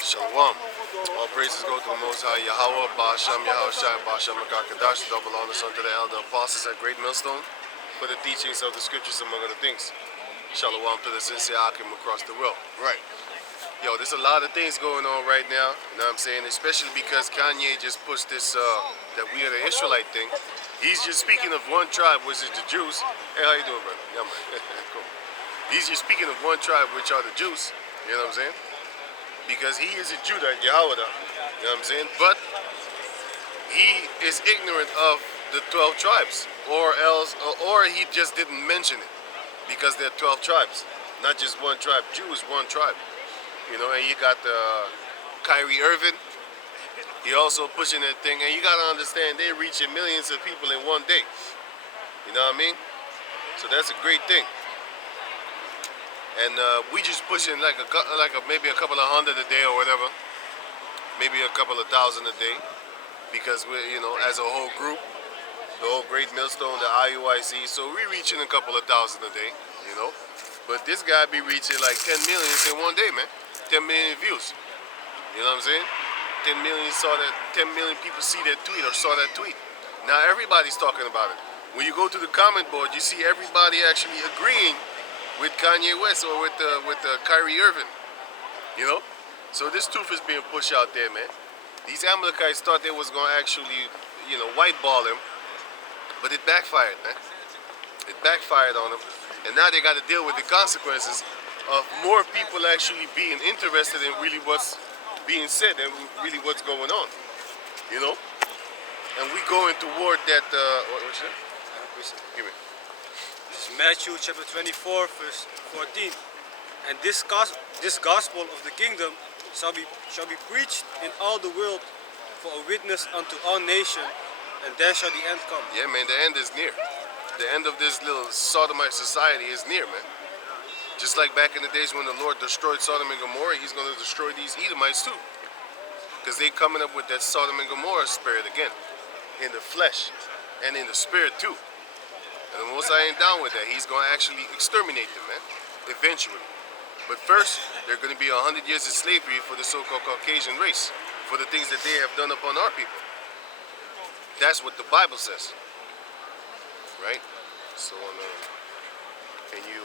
Shalom. All praises go to the Most High Yahweh, Ba'asham, Yahushai, Ba'asham, Makakadash, double honors unto the elder apostles at Great Millstone for the teachings of the scriptures, among other things. Shalom to the sincere Akim across the world. Right. Yo, there's a lot of things going on right now, you know what I'm saying? Especially because Kanye just pushed this, that we are the Israelite thing. He's just speaking of one tribe, which is the Jews. Hey, how you doing, brother? Yeah, man. Cool. He's just speaking of one tribe, which are the Jews. You know what I'm saying? Because he is a Judah, Yahweh, you know what I'm saying? But he is ignorant of the 12 tribes, or he just didn't mention it, because there are 12 tribes, not just one tribe. Jew is one tribe, you know. And you got Kyrie Irving, he also pushing that thing, and you gotta understand they're reaching millions of people in one day, you know what I mean? So that's a great thing. And we just pushing maybe a couple of hundred a day or whatever, maybe a couple of thousand a day, because we're, you know, as a whole group, the whole Great Millstone, the IUIC, so we're reaching a couple of thousand a day, you know. But this guy be reaching like 10 million in one day, man. 10 million views. You know what I'm saying? 10 million people see that tweet or saw that tweet. Now everybody's talking about it. When you go to the comment board, you see everybody actually agreeing with Kanye West or with Kyrie Irving, you know? So this truth is being pushed out there, man. These Amalekites thought they was going to actually, you know, whiteball him, but it backfired, man. It backfired on them, and now they got to deal with the consequences of more people actually being interested in really what's being said and really what's going on, you know? And we going toward that, what's that? Give me. Matthew chapter 24 verse 14. And this gospel of the kingdom shall be preached in all the world for a witness unto all nations, and then shall the end come. Yeah, man, the end is near. The end of this little sodomite society is near, man. Just like back in the days when the Lord destroyed Sodom and Gomorrah, he's going to destroy these Edomites too, because they coming up with that Sodom and Gomorrah spirit again, in the flesh and in the spirit too. And the Most High ain't down with that. He's going to actually exterminate them, man, eventually. But first, they're going to be 100 years of slavery for the so-called Caucasian race, for the things that they have done upon our people. That's what the Bible says, right? So, can you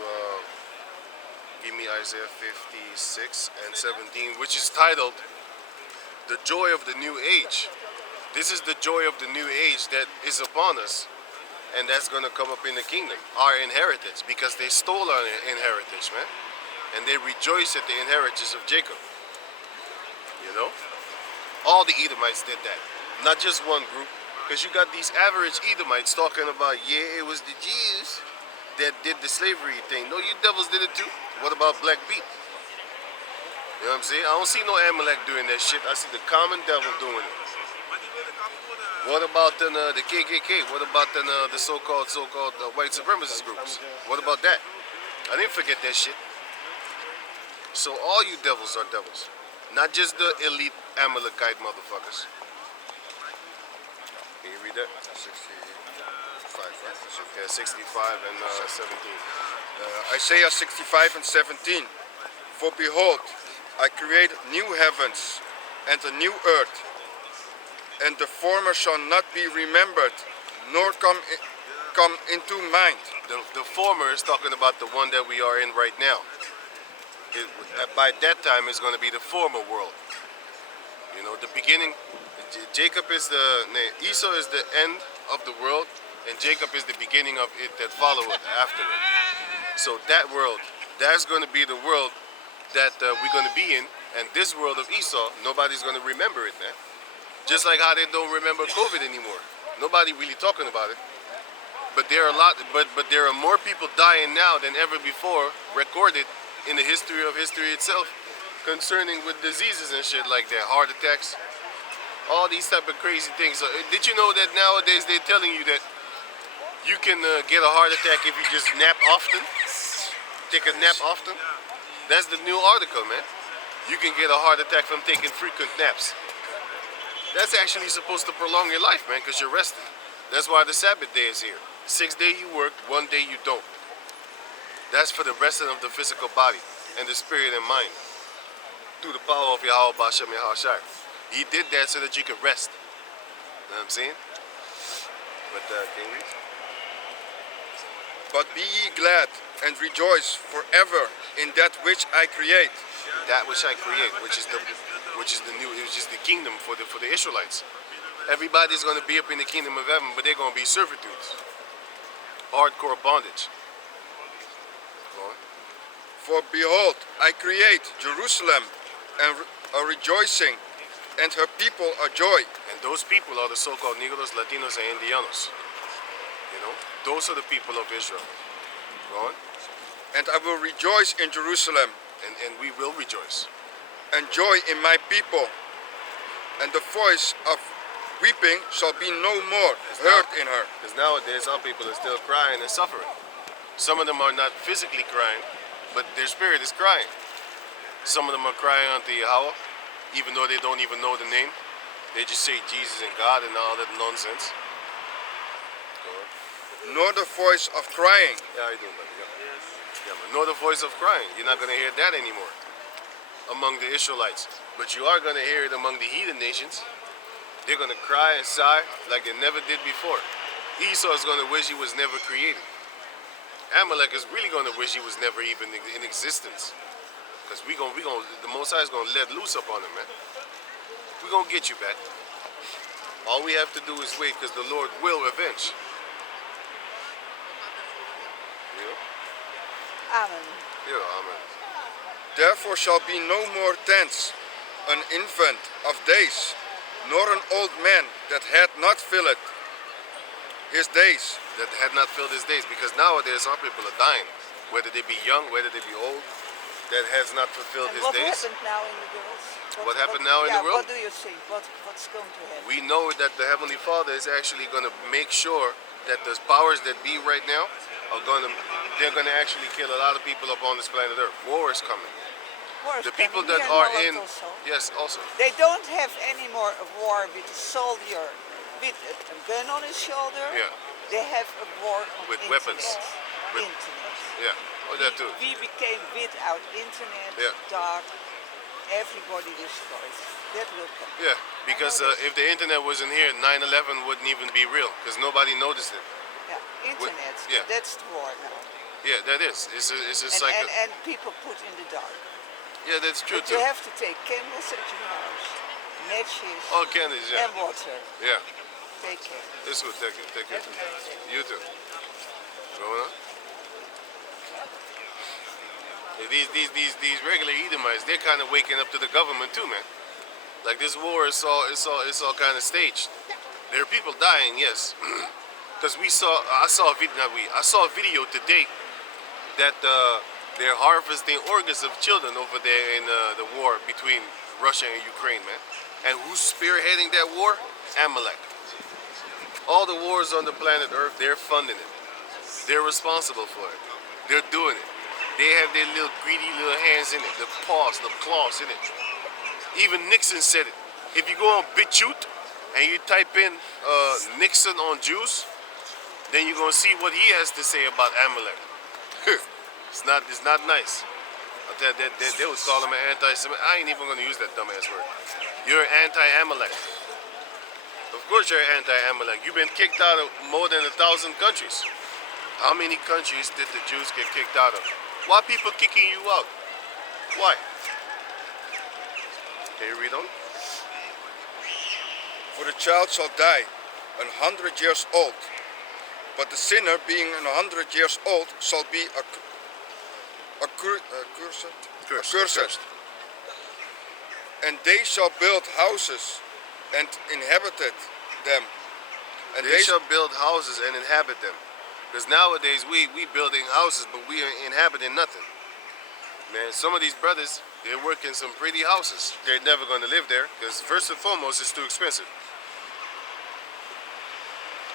give me Isaiah 56 and 17, which is titled, The Joy of the New Age. This is the joy of the new age that is upon us. And that's going to come up in the kingdom, our inheritance, because they stole our inheritance, man. And they rejoice at the inheritance of Jacob. You know? All the Edomites did that. Not just one group. Because you got these average Edomites talking about, yeah, it was the Jews that did the slavery thing. No, you devils did it too. What about Black Beat? You know what I'm saying? I don't see no Amalek doing that shit. I see the common devil doing it. What about the KKK? What about the so-called white supremacist groups? What about that? I didn't forget that shit. So all you devils are devils, not just the elite Amalekite motherfuckers. Can you read that? 65, right? Yeah, 65 and 17. Isaiah 65 and 17. For behold, I create new heavens and a new earth, and the former shall not be remembered, nor come into mind. The former is talking about the one that we are in right now. By that time, it's going to be the former world. You know, the beginning. Esau is the end of the world, and Jacob is the beginning of it that followeth after it. So that world, that's going to be the world that we're going to be in, and this world of Esau, nobody's going to remember it, man. Just like how they don't remember COVID anymore. Nobody really talking about it. But there are there are more people dying now than ever before, recorded in the history of history itself, concerning with diseases and shit like that, heart attacks, all these type of crazy things. So, did you know that nowadays they're telling you that you can get a heart attack if you just nap often? Take a nap often? That's the new article, man. You can get a heart attack from taking frequent naps. That's actually supposed to prolong your life, man, because you're resting. That's why the Sabbath day is here. 6 days you work, 1 day you don't. That's for the resting of the physical body and the spirit and mind. through the power of Yahweh Bashem Yahushai. He did that so that you could rest. You know what I'm saying? But can you? But be ye glad and rejoice forever in that which I create. That which I create, which is the kingdom for the Israelites. Everybody's going to be up in the kingdom of heaven, but they're going to be servitudes, hardcore bondage. Go on. For behold, I create Jerusalem and a rejoicing, and her people a joy. And those people are the so-called Negros, Latinos, and Indianos. You know, those are the people of Israel. Go on. And I will rejoice in Jerusalem, And we will rejoice. and joy in my people. And the voice of weeping shall be no more heard in her. Because nowadays our people are still crying and suffering. Some of them are not physically crying, but their spirit is crying. Some of them are crying unto Yahweh, even though they don't even know the name. They just say Jesus and God and all that nonsense. Go on. Nor the voice of crying, Yeah, how you doing, buddy? Yeah, man. Nor the voice of crying. You're not going to hear that anymore among the Israelites. But you are going to hear it among the heathen nations. They're going to cry and sigh like they never did before. Esau is going to wish he was never created. Amalek is really going to wish he was never even in existence. Because the Most High is going to let loose up on him, man. We're going to get you back. All we have to do is wait, because the Lord will avenge. You know? Amen. Yeah, amen. therefore shall be no more tents, an infant of days, nor an old man that had not filled his days. That had not filled his days, because nowadays our people are dying, whether they be young, whether they be old, that has not fulfilled And his what days. happened now in the world? What happened now in the world? What do you think? What's going to happen? We know that the Heavenly Father is actually going to make sure that the powers that be right now are they're going to actually kill a lot of people up on this planet Earth. War is coming. War is The people coming that here in are Holland in, also. yes, also. They don't have any more a war with a soldier with a gun on his shoulder. Yeah. They have a war on With internet. weapons. With- Internet. Yeah, oh, that too. We became without internet, Yeah. dark, everybody destroyed. That will come. Yeah, because if the internet wasn't here, 9/11 wouldn't even be real, because nobody noticed it. Yeah, internet, yeah. that's the war now. Yeah, that is. It's just like, And people put in the dark. yeah, that's true But too. you have to take candles at your house, matches, All candies, yeah. and water. Yeah, Take care. it's good. Take it. Take it. Have a nice day. You too. Going on? Yeah, these regular Edomites, they're kind of waking up to the government too, man. Like this war is all kind of staged. There are people dying, yes, because I saw a video today that they're harvesting organs of children over there in the war between Russia and Ukraine, man. And who's spearheading that war? Amalek. All the wars on the planet Earth, they're funding it. They're responsible for it. They're doing it. They have their little greedy little hands in it, the paws, the claws in it. Even Nixon said it. If you go on BitChute and you type in Nixon on Jews, then you're gonna see what he has to say about Amalek. It's not nice. They would call him an anti-Semitic. I ain't even gonna use that dumbass word. You're anti-Amalek. Of course you're anti-Amalek. You've been kicked out of more than 1,000 countries. How many countries did the Jews get kicked out of? Why people kicking you out? Why? Can you read on? For the child shall die 100 years old, but the sinner being 100 years old shall be accursed. And they shall build houses and inhabited them. And They shall build houses and inhabit them. Because nowadays we building houses, but we are inhabiting nothing. Man, some of these brothers, they're working some pretty houses. They're never going to live there, because first and foremost, it's too expensive.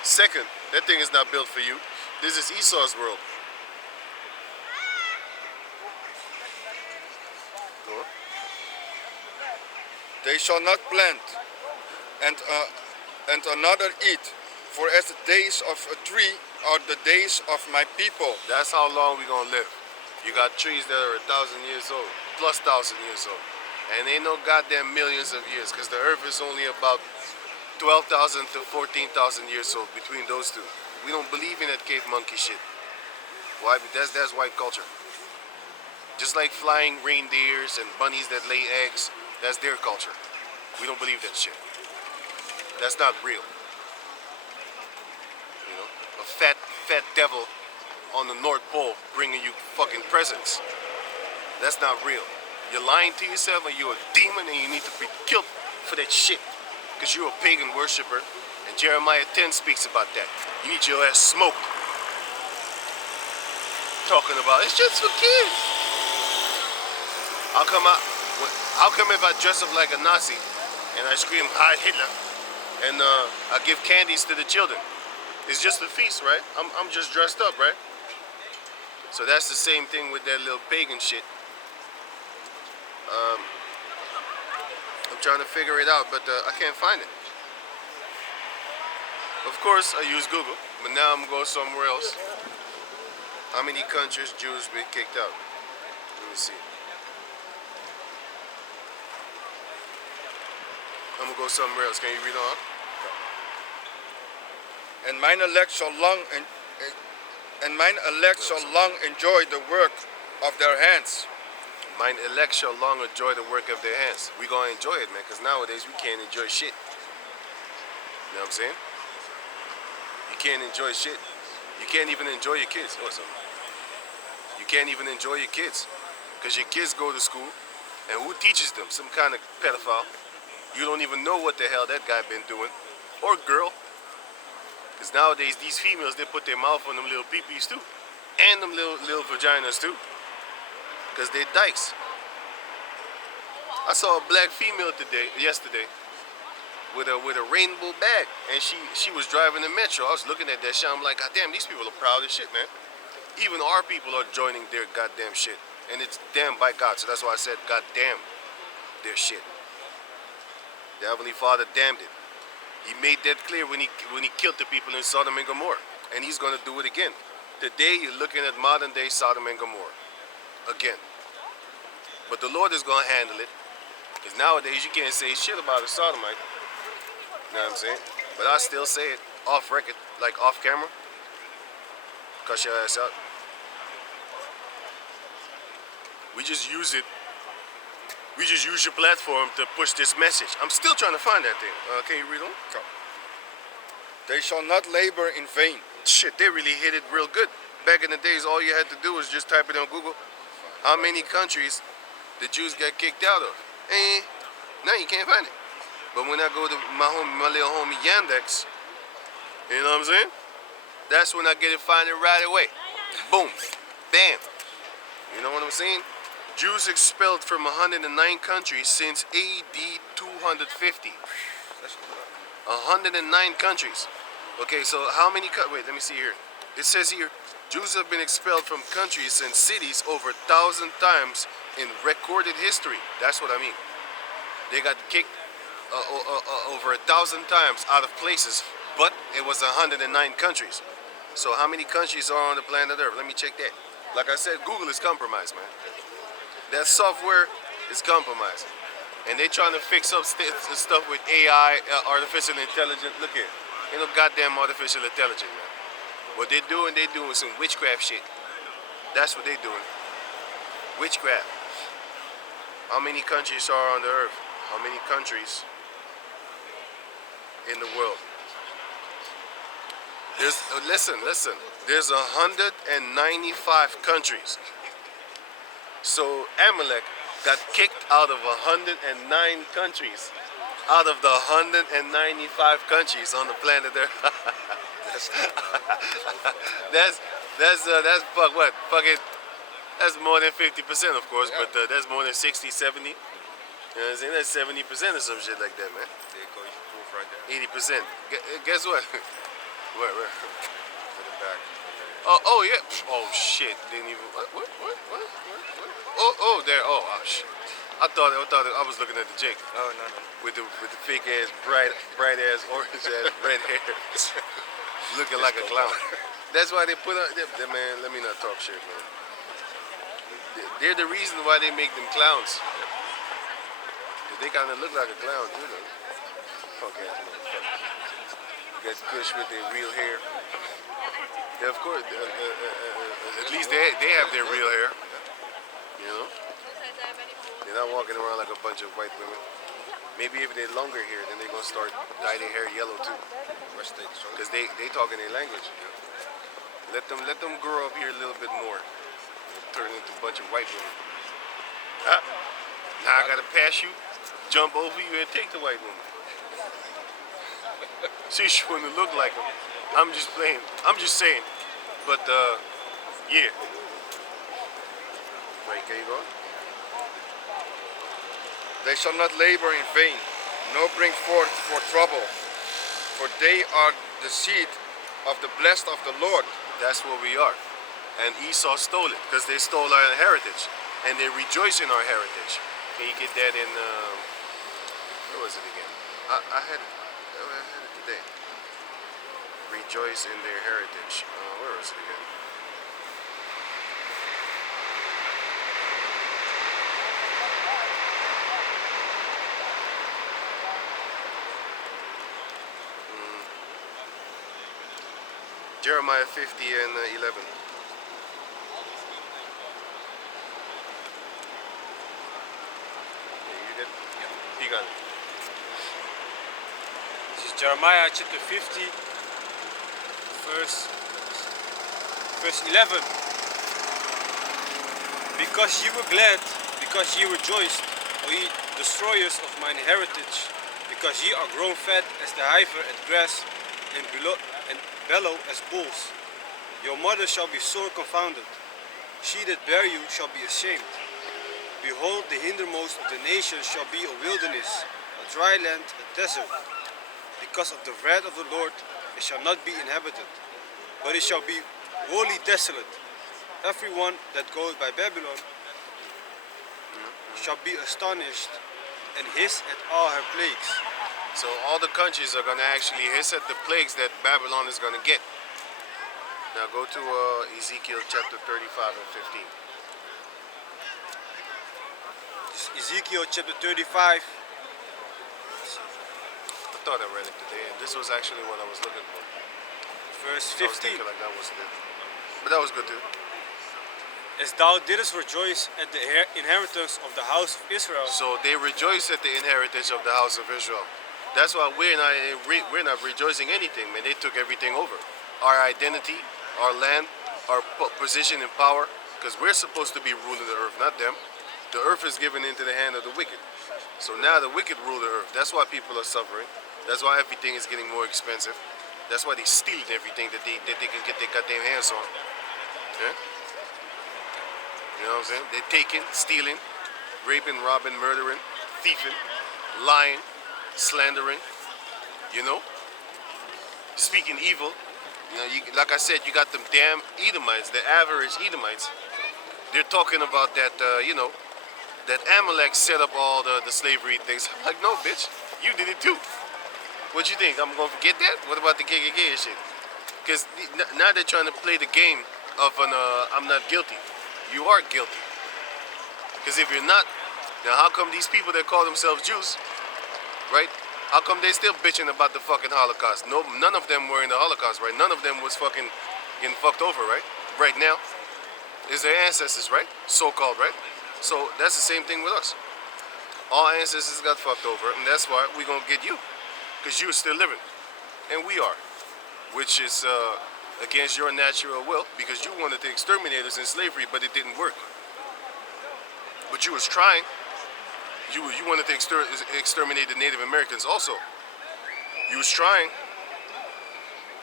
Second, that thing is not built for you. This is Esau's world. Go on. They shall not plant, and another eat. For as the days of a tree are the days of my people. That's how long we're going to live. You got trees that are 1,000 years old, plus 1,000 years old. And ain't no goddamn millions of years, because the earth is only about 12,000 to 14,000 years old between those two. We don't believe in that cave monkey shit. Why? That's white culture. Just like flying reindeers and bunnies that lay eggs, that's their culture. We don't believe that shit. That's not real. You know, a fat devil on the North Pole bringing you fucking presents. That's not real. You're lying to yourself, and you're a demon, and you need to be killed for that shit. Because you're a pagan worshiper, and Jeremiah 10 speaks about that. You need your ass smoked. Talking about it's just for kids. How come if I dress up like a Nazi and I scream Heil Hitler and I give candies to the children? It's just a feast, right? I'm just dressed up, right? So that's the same thing with that little pagan shit. I'm trying to figure it out, but I can't find it. Of course, I use Google, but now I'm going somewhere else. How many countries Jews been kicked out? Let me see. I'm gonna go somewhere else. Can you read on? And mine elect shall long enjoy the work of their hands. Mine elect shall long enjoy the work of their hands. We gonna enjoy it, man, because nowadays we can't enjoy shit. You know what I'm saying? You can't enjoy shit. You can't even enjoy your kids. You can't even enjoy your kids. Because your kids go to school, and who teaches them? Some kind of pedophile. You don't even know what the hell that guy been doing. Or girl. Because nowadays, these females, they put their mouth on them little peepees too. And them little vaginas too. Because they're dykes. I saw a black female yesterday, with a rainbow bag, and she was driving the metro. I was looking at that shit. I'm like, God damn, these people are proud as shit, man. Even our people are joining their goddamn shit, and it's damn by God. So that's why I said, God damn, their shit. The Heavenly Father damned it. He made that clear when he killed the people in Sodom and Gomorrah, and He's gonna do it again. Today you're looking at modern day Sodom and Gomorrah again. But the Lord is gonna handle it. Because nowadays you can't say shit about a sodomite. You know what I'm saying? But I still say it off record, like off camera. Cuss your ass out. We just use it. We just use your platform to push this message. I'm still trying to find that thing. Can you read on? They shall not labor in vain. Shit, they really hit it real good. Back in the days, all you had to do was just type it on Google. How many countries the Jews got kicked out of? And now you can't find it. But when I go to my little homie Yandex, you know what I'm saying? That's when I get it, find it right away. Boom. Bam. You know what I'm saying? Jews expelled from 109 countries since AD 250. 109 countries. Okay, so how many wait, let me see here. It says here, Jews have been expelled from countries and cities over 1,000 times in recorded history. That's what I mean. They got kicked over 1,000 times out of places, but it was 109 countries. So how many countries are on the planet Earth? Let me check that. Like I said, Google is compromised, man. That software is compromised. And they trying to fix up stuff with AI, artificial intelligence. Look here. Ain't no goddamn artificial intelligence, man. What they're doing some witchcraft shit. That's what they're doing. Witchcraft. How many countries are on the earth? How many countries in the world? There's listen. There's 195 countries. So Amalek got kicked out of 109 countries. Out of the 195 countries on the planet Earth. that's more than 50%, of course, but that's more than 60, 70. You know what I'm saying? That's 70% or some shit like that, man. There you go, you proof right there. 80%. Guess what? Where? To the back. Oh yeah. Oh shit. Didn't even. What? Oh, there. Oh, shit. I thought I was looking at the Jake. Oh no. With the fake ass, bright ass, orange ass, red hair, looking like a clown. That's why they put on. Man, let me not talk shit, man. They're the reason why they make them clowns. they kind of look like a clown too, though. Punk ass motherfucker. Get Kush with their real hair. Yeah, of course. At least they have their real hair. You know? They're not walking around like a bunch of white women. Maybe if they're longer hair, then they're gonna start dye their hair yellow too. Because they talking their language. You know? Let them grow up here a little bit more. Turn into a bunch of white women. Now I gotta pass you, jump over you, and take the white woman. See, she wouldn't look like him. I'm just playing. I'm just saying. But yeah. Wait, can you go? They shall not labor in vain, nor bring forth for trouble, for they are the seed of the blessed of the Lord. That's what we are. And Esau stole it because they stole our heritage, and they rejoice in our heritage. Can you get that in? Where was it again? I had it today. Rejoice in their heritage. Where was it again? Jeremiah 50 and 11. Yeah, you did? Yeah. He got it. This is Jeremiah chapter 50, verse 11. Because ye were glad, because ye rejoiced, O ye destroyers of mine heritage, because ye are grown fat as the heifer at grass, and bellow as bulls. Your mother shall be sore confounded. She that bare you shall be ashamed. Behold, the hindermost of the nations shall be a wilderness, a dry land, a desert. Because of the wrath of the Lord, it shall not be inhabited, but it shall be wholly desolate. Everyone that goeth by Babylon shall be astonished and hiss at all her plagues. So all the countries are going to actually hiss at the plagues that Babylon is going to get. Now go to Ezekiel chapter 35 and 15. Ezekiel chapter 35. I thought I read it today, and this was actually what I was looking for. Verse I was 15. thinking like that wasn't it. But that was good too. As thou didst rejoice at the inheritance of the house of Israel, So they rejoice at the inheritance of the house of Israel. That's why we're not rejoicing anything, man. They took everything over. Our identity, our land, our position and power, because we're supposed to be ruling the earth, not them. The earth is given into the hand of the wicked. So now the wicked rule the earth. That's why people are suffering. That's why everything is getting more expensive. That's why they're stealing everything that they can get their goddamn hands on. Yeah? You know what I'm saying? They're taking, stealing, raping, robbing, murdering, thieving, lying, slandering, you know, speaking evil. You know, like I said, you got them damn Edomites, the average Edomites. They're talking about that, that Amalek set up all the slavery things. I'm like, no, bitch, you did it too. What you think? I'm gonna forget that? What about the KKK and shit? Because now they're trying to play the game of I'm not guilty. You are guilty. Because if you're not, now how come these people that call themselves Jews, right? How come they still bitching about the fucking Holocaust? No, none of them were in the Holocaust, right? None of them was fucking getting fucked over, right? Right now, is their ancestors, right? So-called, right? So that's the same thing with us. All ancestors got fucked over, and that's why we gonna get you, because you're still living, and we are, which is against your natural will, because you wanted to exterminate us in slavery, but it didn't work. But you was trying. You wanted to exterminate the Native Americans also. You was trying.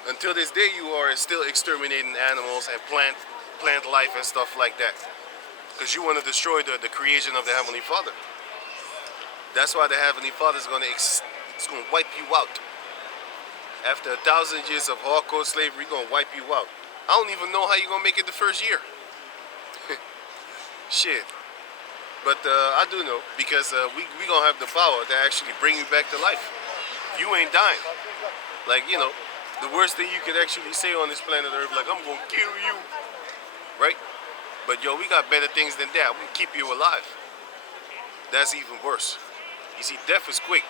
Until this day, you are still exterminating animals and plant life and stuff like that. Because you want to destroy the creation of the Heavenly Father. That's why the Heavenly Father is going to wipe you out. After 1,000 years of hardcore slavery, he's going to wipe you out. I don't even know how you're going to make it the first year. Shit. But I do know, because we going to have the power to actually bring you back to life. You ain't dying. Like, you know, the worst thing you could actually say on this planet Earth, like, I'm going to kill you. Right? But, yo, we got better things than that. We keep you alive. That's even worse. You see, death is quick.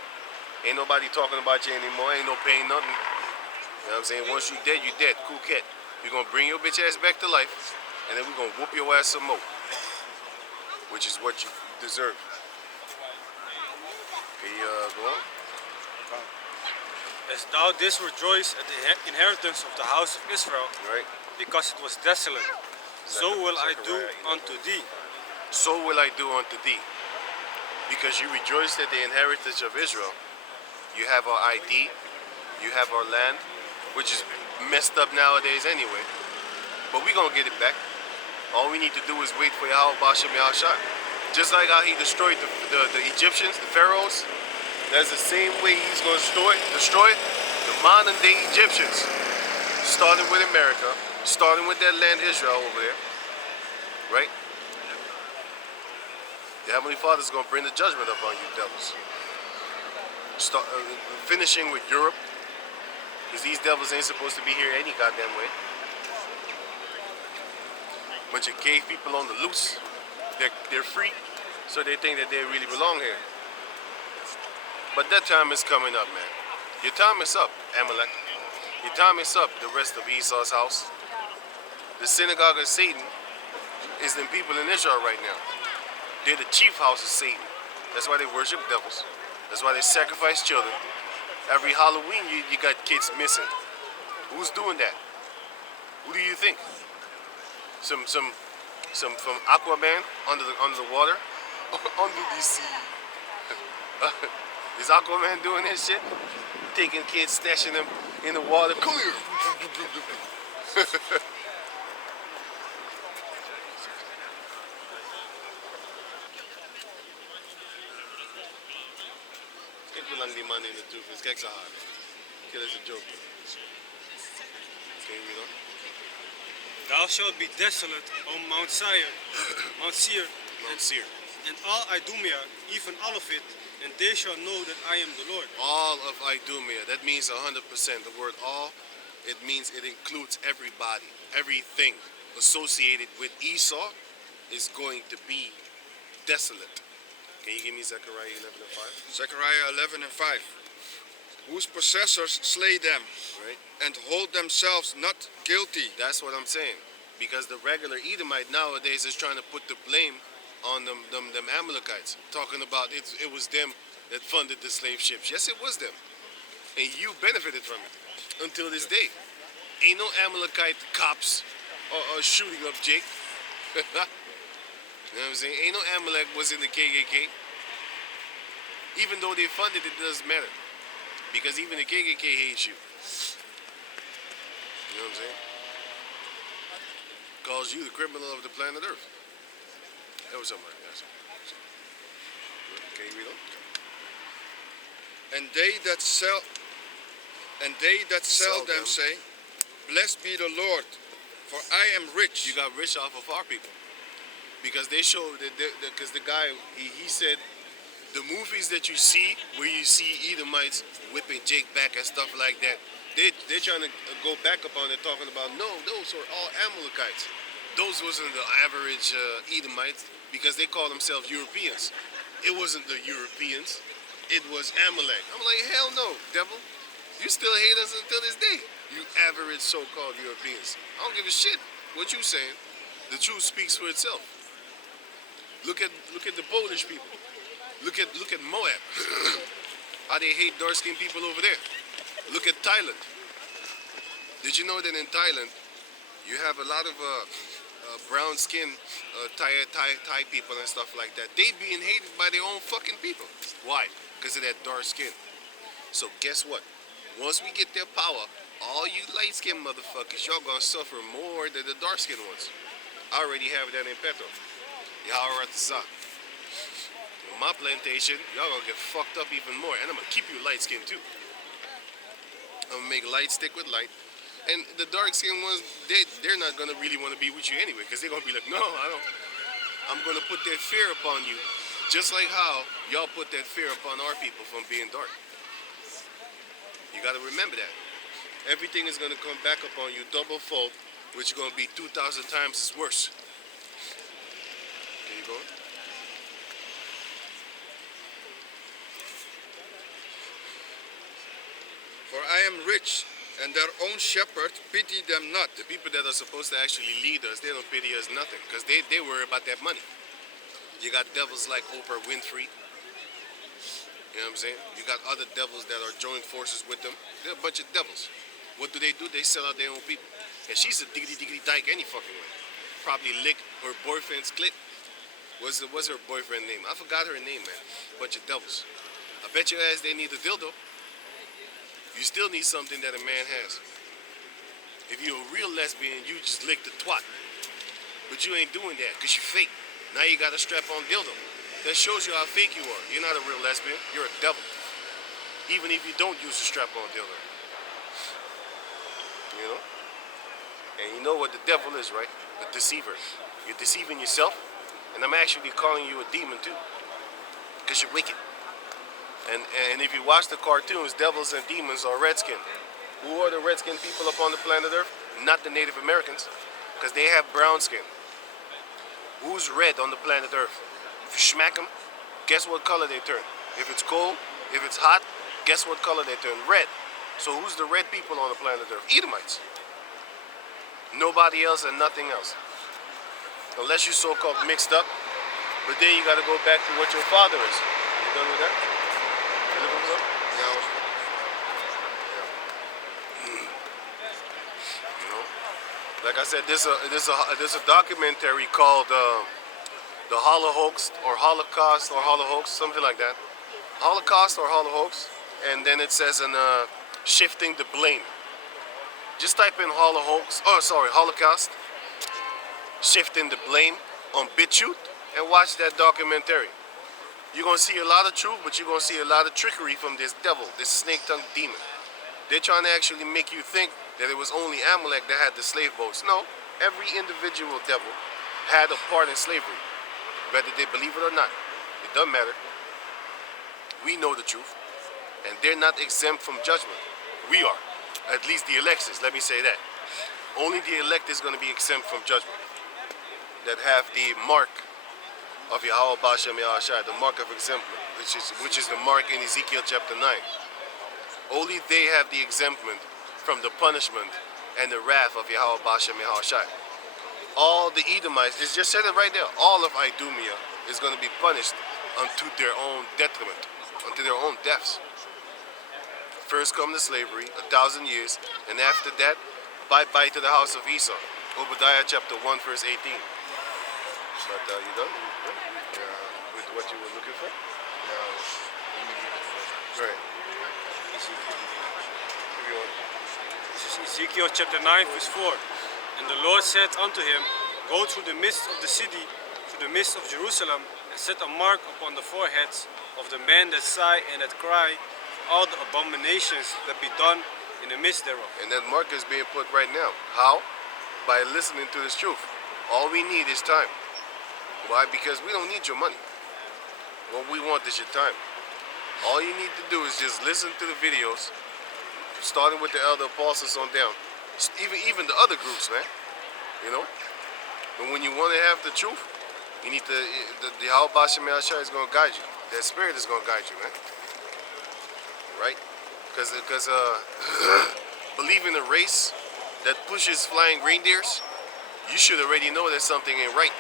Ain't nobody talking about you anymore. Ain't no pain, nothing. You know what I'm saying? Once you dead, you dead. Cool cat. We're gonna bring your bitch ass back to life, and then we're gonna whoop your ass some more, which is what you deserve. Okay, go on. As thou didst rejoice at the inheritance of the house of Israel, Right? because it was desolate, so will I do unto thee. So will I do unto thee. Because you rejoiced at the inheritance of Israel. You have our ID. You have our land, which is messed up nowadays anyway. But we gonna get it back. All we need to do is wait for Yahweh Bashem Yahushua. Just like how he destroyed the Egyptians, the pharaohs, that's the same way he's gonna destroy the modern day Egyptians. Starting with America, starting with that land Israel over there. Right? The Heavenly Father's gonna bring the judgment upon you devils. Finishing with Europe, because these devils ain't supposed to be here any goddamn way. Bunch of cave people on the loose. They're free, so they think that they really belong here. But that time is coming up, man. Your time is up, Amalek. Your time is up, the rest of Esau's house. The synagogue of Satan is the people in Israel right now. They're the chief house of Satan. That's why they worship devils. That's why they sacrifice children. Every Halloween, you got kids missing. Who's doing that? Who do you think? Some from Aquaman under the water, under the sea. Is Aquaman doing that shit? Taking kids, snatching them in the water. Come here. Kijk hoe lang die man in de troef is. Kijk zijn haar. Kijk, dat is een joke. Oké, wie dan? Thou shalt be desolate on Mount Seir, Mount Seir, Mount Seir. and all Idumea, even all of it, and they shall know that I am the Lord. All of Idumea. That means 100%. The word all, it means it includes everybody. Everything associated with Esau is going to be desolate. Can you give me Zechariah 11 and 5? Zechariah 11 and 5. Whose possessors slay them, Right? and hold themselves not guilty. That's what I'm saying. Because the regular Edomite nowadays is trying to put the blame on them Amalekites. Talking about it was them that funded the slave ships. Yes, it was them. And you benefited from it until this day. Ain't no Amalekite cops or shooting up Jake. You know what I'm saying? Ain't no Amalek was in the KKK. Even though they funded it, doesn't matter. Because even the KKK hates you. You know what I'm saying? Calls you the criminal of the planet Earth. That was something like that. Can you read on? And they that sell Sell them them. say, Blessed be the Lord, for I am rich. You got rich off of our people. Because they showed that, because the guy, he said, the movies that you see, where you see Edomites whipping Jake back and stuff like that, they're trying to go back upon it, talking about, no, those are all Amalekites. Those wasn't the average Edomites, because they call themselves Europeans. It wasn't the Europeans. It was Amalek. I'm like, hell no, devil. You still hate us until this day. You average so-called Europeans. I don't give a shit what you saying. The truth speaks for itself. Look at the Polish people. Look at Moab. How they hate dark-skinned people over there. Look at Thailand. Did you know that in Thailand you have a lot of brown-skinned Thai people and stuff like that? They being hated by their own fucking people. Why? Because of that dark skin. So guess what? Once we get their power, all you light-skinned motherfuckers, y'all gonna suffer more than the dark-skinned ones. I already have that in petto. Yahweh Ratazah. On my plantation, y'all gonna get fucked up even more. And I'm gonna keep you light-skinned too. I'm gonna make light stick with light. And the dark-skinned ones, they're not gonna really want to be with you anyway, because they're gonna be like, no, I don't. I'm gonna put that fear upon you, just like how y'all put that fear upon our people from being dark. You gotta remember that. Everything is gonna come back upon you double fold, which is gonna be 2,000 times worse. There you go. I am rich, and their own shepherd pity them not. The people that are supposed to actually lead us, they don't pity us nothing because they worry about that money. You got devils like Oprah Winfrey. You know what I'm saying? You got other devils that are joining forces with them. They're a bunch of devils. What do? They sell out their own people. And she's a diggity dyke any fucking way. Probably lick her boyfriend's clit. What's her boyfriend name? I forgot her name, man. Bunch of devils. I bet your ass they need a dildo. You still need something that a man has. If you're a real lesbian, you just lick the twat. But you ain't doing that because you fake. Now you got a strap-on dildo. That shows you how fake you are. You're not a real lesbian. You're a devil. Even if you don't use a strap-on dildo. You know? And you know what the devil is, right? A deceiver. You're deceiving yourself. And I'm actually calling you a demon too. Because you're wicked. And if you watch the cartoons, devils and demons are redskin. Who are the redskin people up on the planet Earth? Not the Native Americans. Because they have brown skin. Who's red on the planet Earth? If you smack them, guess what color they turn? If it's cold, if it's hot, guess what color they turn? Red. So who's the red people on the planet Earth? Edomites. Nobody else and nothing else. Unless you're so-called mixed up. But then you got to go back to what your father is. You done with that? You looking for something? Yeah, You know? Like I said, there's a documentary called the Holocaust or Holocaust, something like that. Holocaust or Holocaust, and then it says in shifting the blame. Just type in Holocaust, shifting the blame on BitChute, and watch that documentary. You're gonna see a lot of truth, but you're gonna see a lot of trickery from this devil, this snake-tongued demon. They're trying to actually make you think that it was only Amalek that had the slave boats. No, every individual devil had a part in slavery, whether they believe it or not. It doesn't matter. We know the truth, and they're not exempt from judgment. We are, at least the electors. Let me say that. Only the elect is going to be exempt from judgment. That have the mark of Yahweh Bashem Yahushai, the mark of exemption, which is the mark in Ezekiel chapter 9. Only they have the exemption from the punishment and the wrath of Yahweh Bashem Yahushai. All the Edomites, it just said it right there, all of Idumea is going to be punished unto their own detriment, unto their own deaths. First come the slavery, 1,000 years, and after that, bye-bye to the house of Esau. Obadiah chapter 1, verse 18. But you done? Yeah. With what you were looking for? Yeah. Right. This is Ezekiel chapter 9, verse 4. And the Lord said unto him, Go through the midst of the city, through the midst of Jerusalem, and set a mark upon the foreheads of the men that sigh and that cry, all the abominations that be done in the midst thereof. And that mark is being put right now. How? By listening to this truth. All we need is time. Why? Because we don't need your money. What we want is your time. All you need to do is just listen to the videos, starting with the elder apostles on down. Even the other groups, man. You know? But when you want to have the truth, you need to, the Yahweh Bashem Yahushua is going to guide you. That spirit is going to guide you, man. Right? Because believing a race that pushes flying reindeers, you should already know that something ain't right.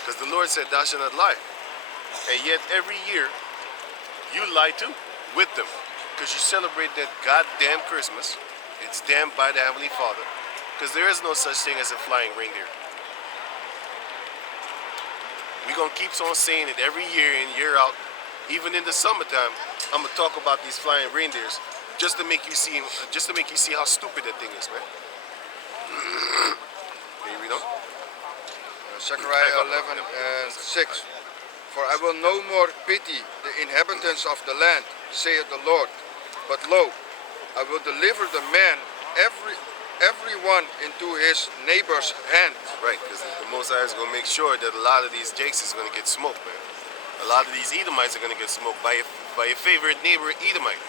Because the Lord said, thou shalt not lie. And yet every year, you lie too, with them. Because you celebrate that goddamn Christmas. It's damned by the Heavenly Father. Because there is no such thing as a flying reindeer. We're going to keep on saying it every year in, year out. Even in the summertime, I'm going to talk about these flying reindeers just to make you see how stupid that thing is, man. Can you read on? Zechariah 11 and 6. For I will no more pity the inhabitants of the land, saith the Lord. But lo, I will deliver the man, everyone into his neighbor's hand. Right, because the Most High is going to make sure that a lot of these jakes is going to get smoked, man. A lot of these Edomites are going to get smoked by a favorite neighbor Edomite.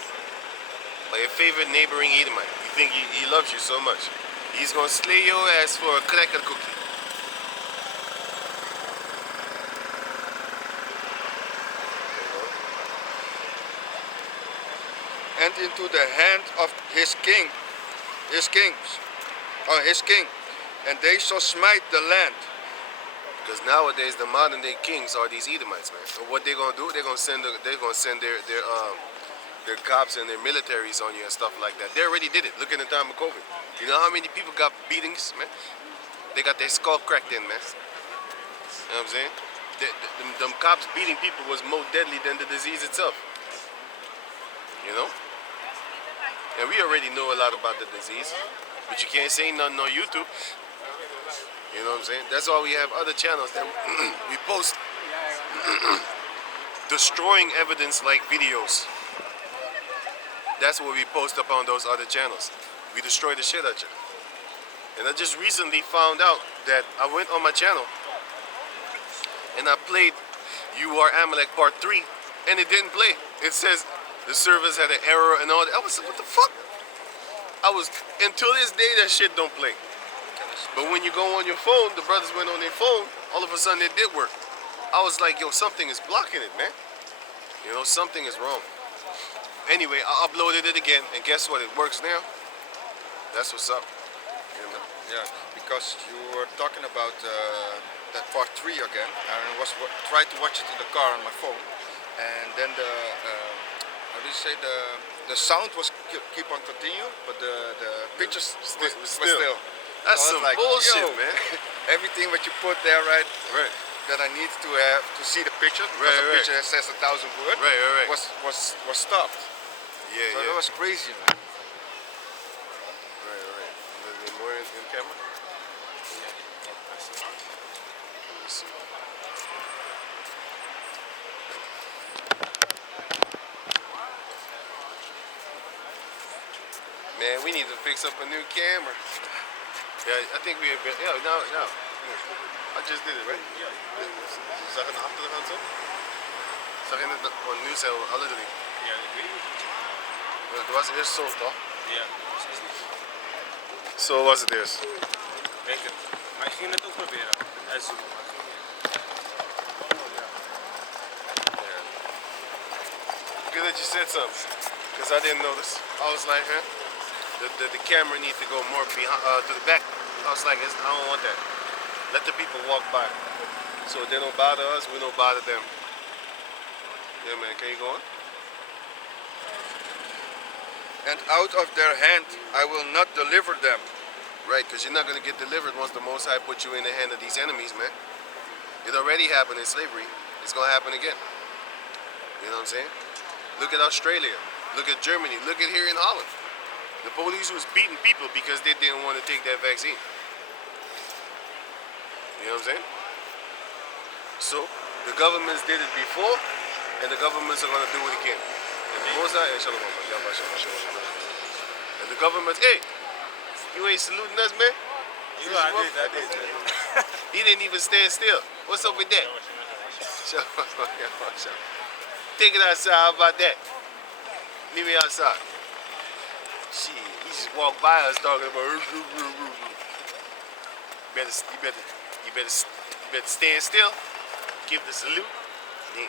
By a favorite neighboring Edomite. You think he loves you so much. He's going to slay your ass for a cracker cookie. and into the hand of his king, his king, and they shall smite the land. Because nowadays the modern day kings are these Edomites, man. So what they're gonna do? They're gonna send their cops and their militaries on you and stuff like that. They already did it. Look at the time of COVID. You know how many people got beatings, man? They got their skull cracked in, man. You know what I'm saying? Them cops beating people was more deadly than the disease itself. You know? And we already know a lot about the disease, but you can't say nothing on YouTube. You know what I'm saying? That's why we have other channels that we post destroying evidence like videos. That's what we post up on those other channels. We destroy the shit out you. And I just recently found out that I went on my channel and I played You Are Amalek Part 3 and it didn't play. It says the servers had an error and all that. I was like, what the fuck? Until this day that shit don't play. But when you go on your phone, the brothers went on their phone, all of a sudden it did work. I was like, yo, something is blocking it, man. You know, something is wrong. Anyway, I uploaded it again, and guess what? It works now. That's what's up. You know? Yeah, because you were talking about that part 3 again, and I tried to watch it in the car on my phone, and then how do you say, the sound was keep on continuing, but the pictures was still. That's So I was some like, bullshit, yo, man. Everything what you put there, right? Right. That I need to have to see the picture, because the Right. picture that says 1,000 words, Right. was stopped. Yeah, So yeah. that was crazy, man. Right. A little bit more in camera. Let me see. Man, we need to fix up a new camera. Yeah, I think we have been. Yeah, no. I just did it, right? Ja. Zag je de achtergrond zo? Zag je het gewoon nu zo, alle drie? Ja, ik weet niet. Het was eerst zo, toch? Ja, precies niet. Zo was het eerst. Denk het. Maar ik ging het ook proberen. Uitzoeken. Maar het ging niet. Good that you said something, because I didn't notice. I was like, huh? The camera needs to go more behind, to the back. I was like, I don't want that. Let the people walk by. So they don't bother us, we don't bother them. Yeah, man, can you go on? And out of their hand I will not deliver them. Right, because you're not going to get delivered once the Most High put you in the hand of these enemies, man. It already happened in slavery. It's going to happen again. You know what I'm saying? Look at Australia. Look at Germany. Look at here in Holland. The police was beating people because they didn't want to take that vaccine. You know what I'm saying? So, the governments did it before, and the governments are going to do it again. And the Most High, and the governments, hey, you ain't saluting us, man? Ja, I did. He didn't even stand still. What's up with that? Take it outside, how about that? Meet me outside. Shit, he just walked by us talking about. You better stand still. Give the salute. Then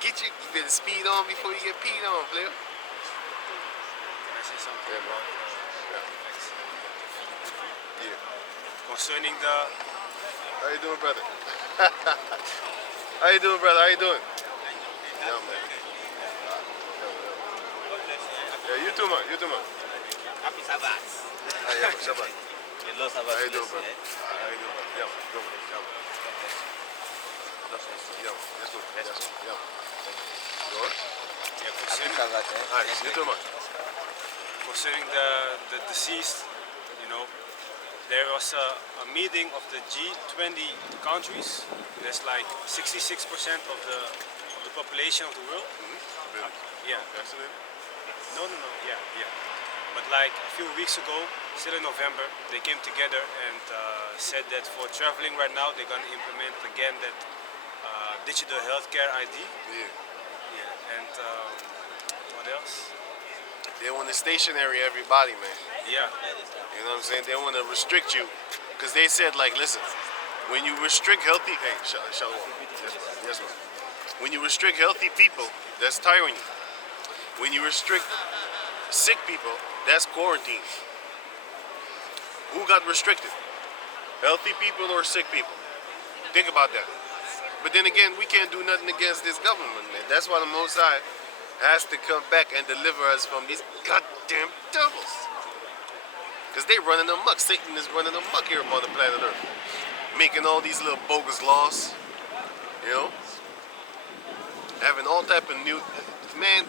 you better speed on before you get peed on, player. Can I say something Yeah, about Yeah. concerning the How you doing, brother? How you doing, brother? How you doing? Yeah, man. Yeah, you too, man. Happy Sabbath. Yeah, Shabbat. Hello, Sabbath. How you doing, brother? How you doing, brother? Yeah, go, man. Yeah, man. Yeah, that's good. That's good. Yeah. Go on. yeah, Happy concerning, Sabbath. All right, you too, man. concerning the deceased, you know, there was a meeting of the G20 countries. There's like 66% of the population of the world. Yeah. Vaccinated? No. Yeah. But like a few weeks ago, still in November, they came together and said that for traveling right now, they're gonna implement again that digital healthcare ID. Yeah. Yeah. And what else? They want to stationary everybody, man. Yeah. You know what I'm saying? They want to restrict you. Because they said, like, listen, when you restrict healthy... Hey, Shalom. Yes, man. When you restrict healthy people, that's tiring you. When you restrict Sick people, that's quarantine. Who got restricted? Healthy people or sick people? Think about that. But then again, we can't do nothing against this government, man. That's why the Most High has to come back and deliver us from these goddamn devils. Because they running amok. Satan is running amok here upon the planet Earth. Making all these little bogus laws. You know? Having all type of new... Man,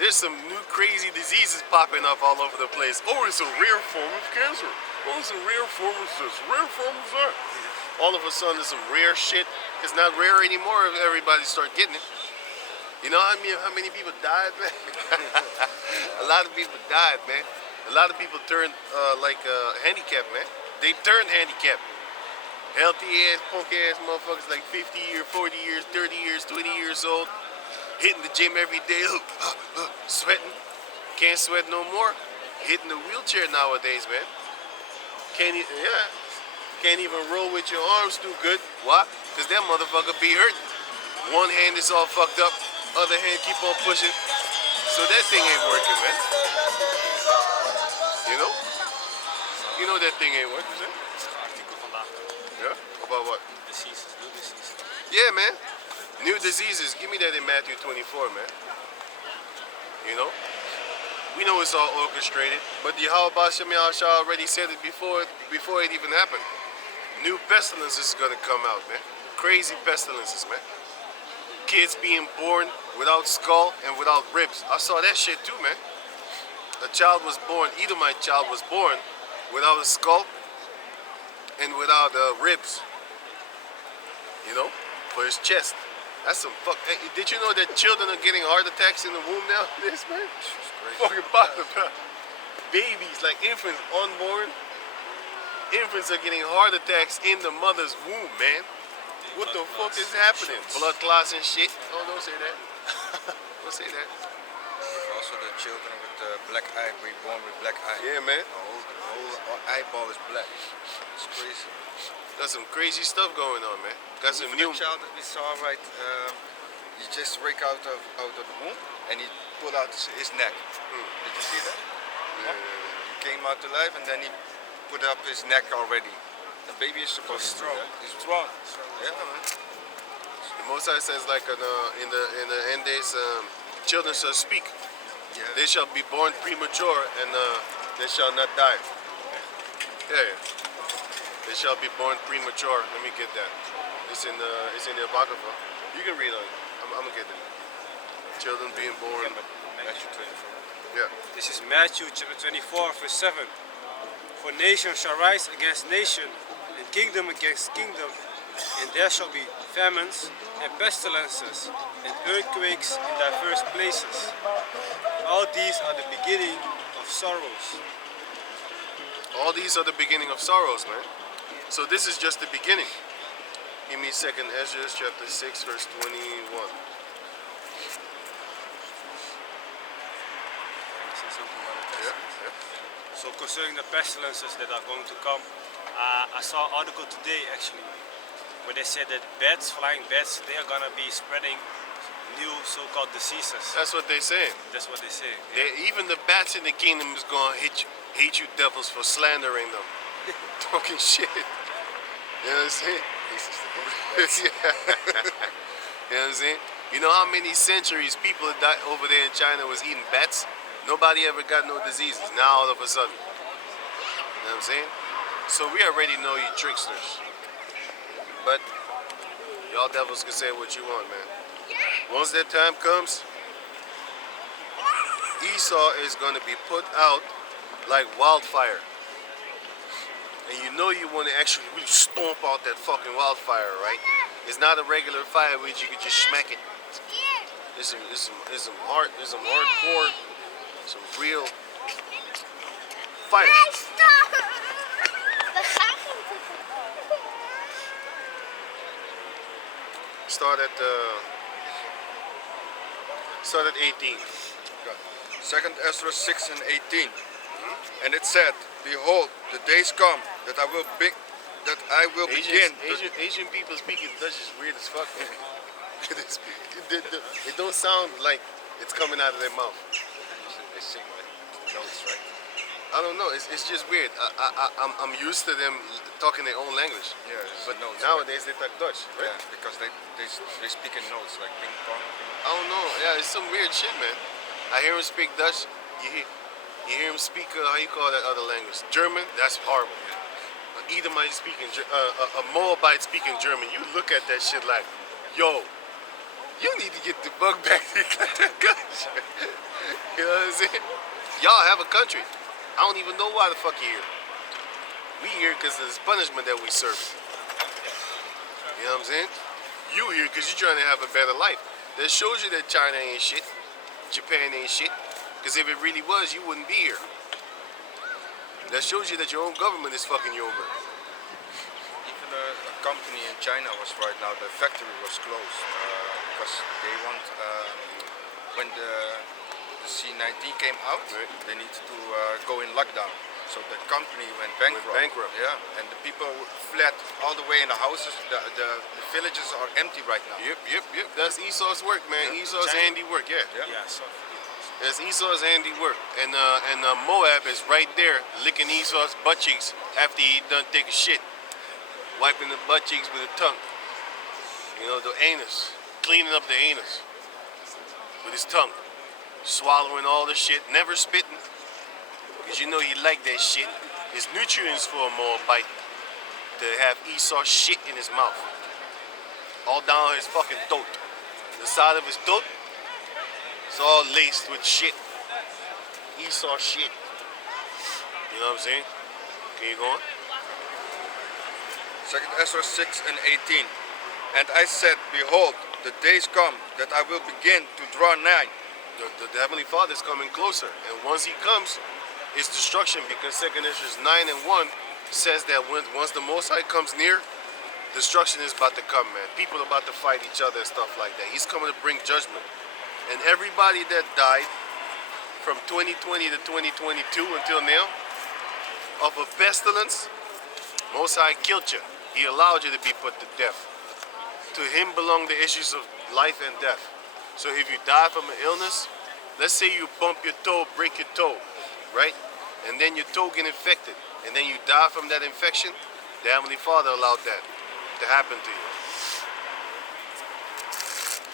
there's some new crazy diseases popping up all over the place. Oh, it's a rare form of cancer. Oh, it's a rare form of this. Rare form of that. All of a sudden, there's some rare shit. It's not rare anymore if everybody start getting it. You know how many people died, man? A lot of people died, man. A lot of people turned handicapped, man. They turned handicapped. Healthy ass, punk ass motherfuckers like 50 years, 40 years, 30 years, 20 years old. Hitting the gym every day, sweating. Can't sweat no more. Hitting the wheelchair nowadays, man. Can't even roll with your arms too good. Why? Because that motherfucker be hurt. One hand is all fucked up. Other hand keep on pushing. So that thing ain't working, man. You know? You know that thing ain't working, man? Artikel vandaag. Yeah? About what? Diseases, new diseases. Yeah, man. New diseases. Give me that in Matthew 24, man. You know? We know it's all orchestrated, but Yahweh Bashem Yahshua already said it before it even happened. New pestilences is gonna come out, man. Crazy pestilences, man. Kids being born without skull and without ribs. I saw that shit too, man. A child was born, Edomite child was born without a skull and without ribs. You know, for his chest. That's some fuck. Hey, did you know that children are getting heart attacks in the womb now? This man, fucking popping, bro. Babies, like infants, unborn. Infants are getting heart attacks in the mother's womb, man. What the fuck is happening? Blood clots and shit. Oh, don't say that. Don't say that. Also the children with the black eye, reborn with black eye. Yeah, man. The whole eyeball is black. It's crazy. Got some crazy stuff going on, man. Got some Even new. the child that we saw, right, he just break out of the womb and he pulled out his neck. Did you see that? Yeah. He came out to life and then he put up his neck already. The baby is supposed to be strong. He's strong. Yeah, man. The Most High says, like in the end days, children shall speak. Yeah. They shall be born premature and they shall not die. Yeah. They shall be born premature. Let me get that. It's in the Apocrypha. You can read on it. I'm gonna get it. Children being born. Matthew 24. Yeah. This is Matthew chapter 24, verse 7. For nation shall rise against nation, and kingdom against kingdom, and there shall be famines and pestilences and earthquakes in diverse places. All these are the beginning of sorrows. All these are the beginning of sorrows, man. So this is just the beginning. Give me 2nd Ezra chapter 6, verse 21. Say something about the Yeah. pestilence. So concerning the pestilences that are going to come, I saw an article today actually where they said that bats, flying bats, they are gonna be spreading new so-called diseases. That's what they say. That's what they say. Even the bats in the kingdom is gonna hate you devils for slandering them. Talking shit. You know what I'm saying? Yeah. You know what I'm saying? You know how many centuries people died over there in China was eating bats? Nobody ever got no diseases. Now all of a sudden. You know what I'm saying? So we already know you tricksters. But y'all devils can say what you want, man. Once that time comes, Esau is gonna be put out like wildfire. And you know you want to actually really stomp out that fucking wildfire, right? It's not a regular fire which you can just smack it. It's some hardcore, some real fire. Start at 18. Second Ezra 6 and 18. And it said, behold, the days come that I will begin. Asian people speaking Dutch is weird as fuck, man. It don't sound like it's coming out of their mouth. They sing like notes, right? I don't know. It's just weird. I'm used to them talking their own language. Yeah, it's But notes. nowadays they talk Dutch, right? Yeah, because they speak in notes like ping pong. I don't know. Yeah, it's some weird shit, man. I hear him speak Dutch. You hear him speak, how you call that other language? German? That's horrible. An Edomite speaking, a Moabite speaking German. You look at that shit like, yo, you need to get the bug back to your country. You know what I'm saying? Y'all have a country. I don't even know why the fuck you're here. We here because of this punishment that we serve. You know what I'm saying? You here because you're trying to have a better life. That shows you that China ain't shit. Japan ain't shit. Because if it really was, you wouldn't be here. That shows you that your own government is fucking you over. Even a company in China was right now, the factory was closed because they want, when the C-19 came out, Right. they needed to go in lockdown. So the company went bankrupt. Yeah, and the people fled all the way in the houses. The villages are empty right now. Yep. That's Esau's work, man. Yeah. Esau's China. handiwork, yeah. Yeah, so That's Esau's handiwork. And Moab is right there licking Esau's butt cheeks after he done take a shit. Wiping the butt cheeks with a tongue. You know, the anus. Cleaning up the anus with his tongue. Swallowing all the shit, never spitting. Because you know you like that shit. It's nutrients for a Moabite to have Esau shit in his mouth. All down his fucking throat. The side of his throat, it's all laced with shit. Esau shit. You know what I'm saying? Can you go on? 2 Ezra 6 and 18. And I said, behold, the days come that I will begin to draw nigh. The Heavenly Father is coming closer. And once he comes, it's destruction, because 2 Ezra 9 and 1 says that once the Most High comes near, destruction is about to come, man. People are about to fight each other and stuff like that. He's coming to bring judgment. And everybody that died from 2020 to 2022 until now of a pestilence, Most High killed you. He allowed you to be put to death. To him belong the issues of life and death. So if you die from an illness, let's say you bump your toe, break your toe, right? And then your toe get infected, and then you die from that infection, the Heavenly Father allowed that to happen to you.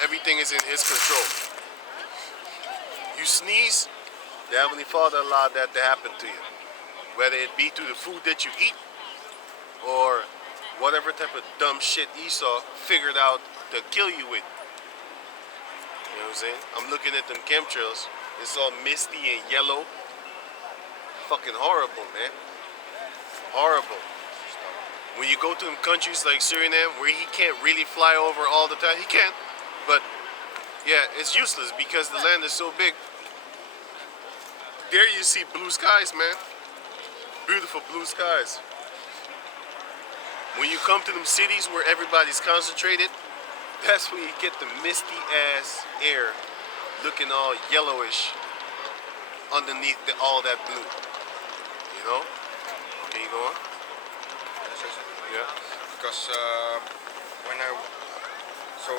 Everything is in his control. You sneeze, the Heavenly Father allowed that to happen to you. Whether it be through the food that you eat, or whatever type of dumb shit Esau figured out to kill you with. You know what I'm saying? I'm looking at them chemtrails. It's all misty and yellow. Fucking horrible, man. Horrible. When you go to them countries like Suriname, where he can't really fly over all the time, he can, but yeah, it's useless because the land is so big. There you see blue skies, man. Beautiful blue skies. When you come to them cities where everybody's concentrated, that's when you get the misty ass air looking all yellowish underneath all that blue. You know? Can you go on? Yeah. Because so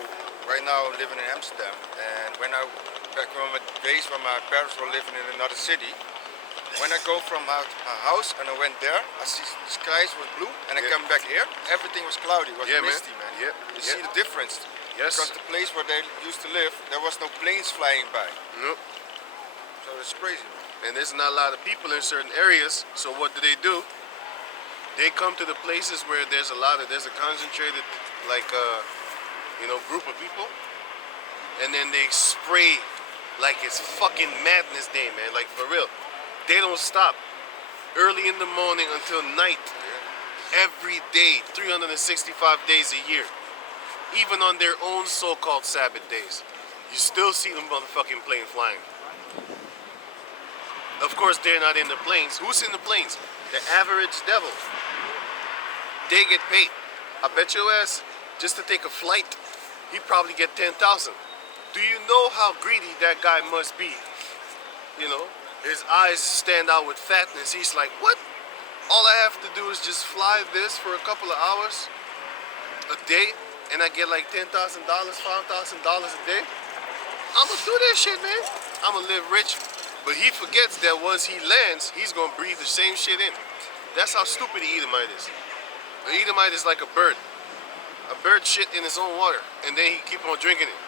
right now I'm living in Amsterdam, and back when my days when my parents were living in another city, when I go from my house and I went there, I see the skies was blue, and I come back here, everything was cloudy, was misty, man. Yeah. You see the difference? Yes. Because the place where they used to live, there was no planes flying by. Nope. So it's crazy, man. And there's not a lot of people in certain areas, so what do? They come to the places where there's a concentrated, like, group of people, and then they spray like it's fucking madness day, man, like for real. They don't stop early in the morning until night, every day, 365 days a year. Even on their own so-called Sabbath days, you still see them motherfucking plane flying. Of course, they're not in the planes. Who's in the planes? The average devil. They get paid. I bet your ass, just to take a flight, he probably get 10,000. Do you know how greedy that guy must be? You know, his eyes stand out with fatness. He's like, what? All I have to do is just fly this for a couple of hours a day, and I get like $10,000, $5,000 a day. I'm gonna do that shit, man. I'm gonna live rich But he forgets that once he lands, he's going to breathe the same shit in. That's how stupid the Edomite is. The Edomite is like a bird. A bird shit in his own water, and then he keep on drinking it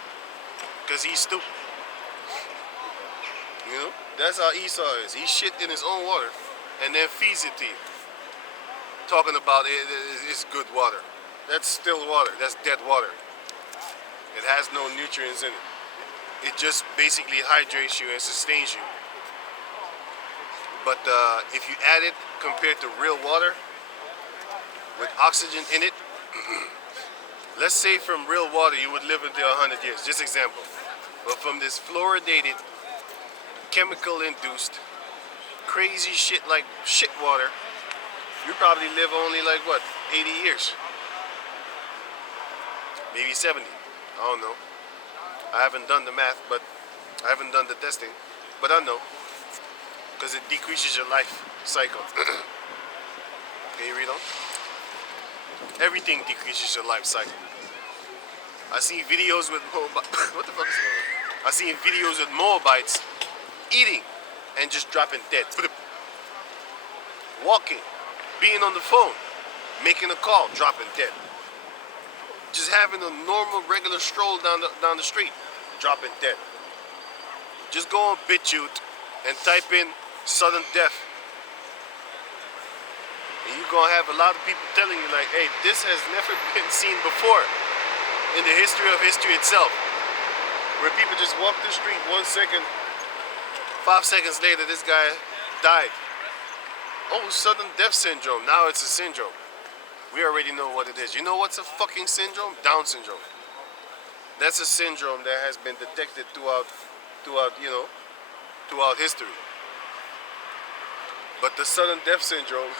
because he's stupid. You know? That's how Esau is. He shit in his own water and then feeds it to you. Talking about it's good water. That's still water. That's dead water. It has no nutrients in it. It just basically hydrates you and sustains you. But if you add it compared to real water with oxygen in it, let's say from real water you would live until 100 years, just example. But from this fluoridated, chemical-induced, crazy shit like shit water, you probably live only like what, 80 years? Maybe 70, I don't know. I haven't done the math, but I haven't done the testing, but I know. Because it decreases your life cycle. Can you read on? Everything decreases your life cycle. I seen videos with Moabites. What the fuck is going on? I seen videos with Moabites eating and just dropping dead. Walking, being on the phone, making a call, dropping dead. Just having a normal, regular stroll down the street, dropping dead. Just go on BitChute and type in sudden death. And you're gonna have a lot of people telling you like, hey, this has never been seen before in the history of history itself. Where people just walk the street 1 second, 5 seconds later, this guy died. Oh, sudden death syndrome. Now it's a syndrome. We already know what it is. You know what's a fucking syndrome? Down syndrome. That's a syndrome that has been detected throughout history. But the sudden death syndrome,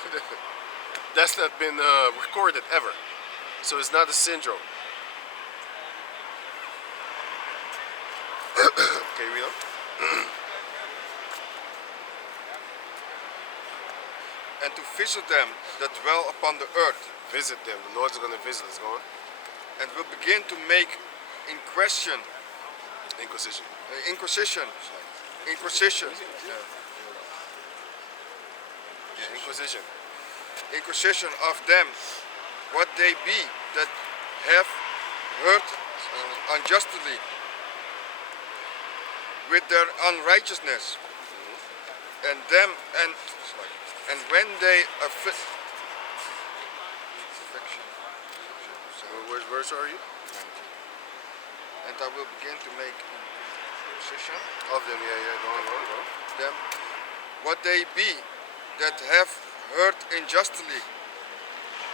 that's not been recorded ever. So it's not a syndrome. Okay, read on. And to visit them that dwell upon the earth, Visit them. The Lord's going to visit us. Go on. and will begin to make inquisition. Inquisition. Inquisition. Inquisition. Inquisition. Inquisition of them, what they be that have hurt unjustly with their unrighteousness, and them and when they afflict. Which verse are you? And I will begin to make inquisition Of them, yeah. Go on. them, what they be that have hurt unjustly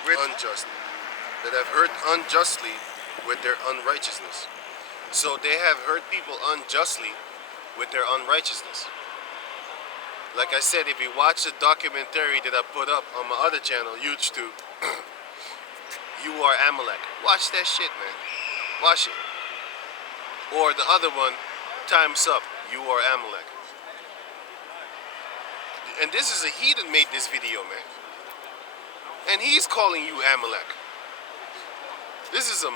with Unjustly. That have hurt unjustly with their unrighteousness. So they have hurt people unjustly with their unrighteousness. Like I said, if you watch the documentary that I put up on my other channel, YouTube, You Are Amalek. Watch that shit, man. Watch it. Or the other one, Time's Up, You Are Amalek. And this is a heathen made this video, man. And he's calling you Amalek. This is an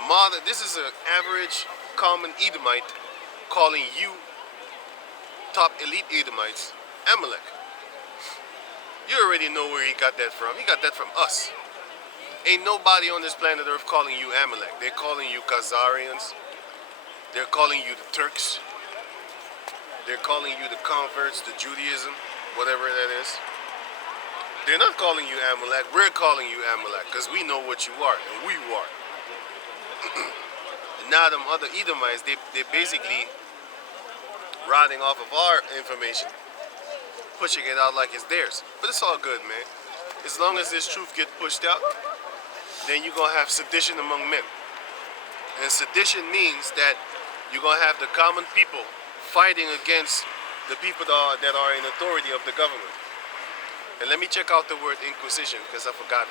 average, common Edomite calling you, top elite Edomites, Amalek. You already know where he got that from. He got that from us. Ain't nobody on this planet Earth calling you Amalek. They're calling you Khazarians. They're calling you the Turks. They're calling you the converts to Judaism, whatever that is. They're not calling you Amalek. We're calling you Amalek because we know what you are and who you are. And now them other Edomites, they're basically riding off of our information, pushing it out like it's theirs. But it's all good, man. As long as this truth gets pushed out, then you're going to have sedition among men. And sedition means that you're going to have the common people fighting against the people that are in authority of the government. And let me check out the word inquisition because I forgot.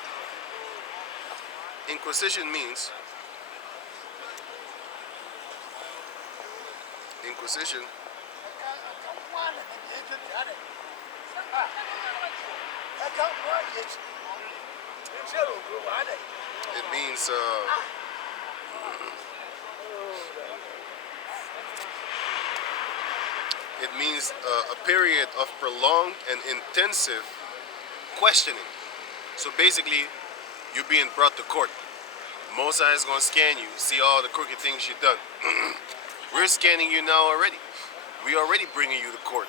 Inquisition means it means it means a period of prolonged and intensive questioning. So basically, you're being brought to court. Mosai is going to scan you, see all the crooked things you've done. We're scanning you now already. We already bringing you to court.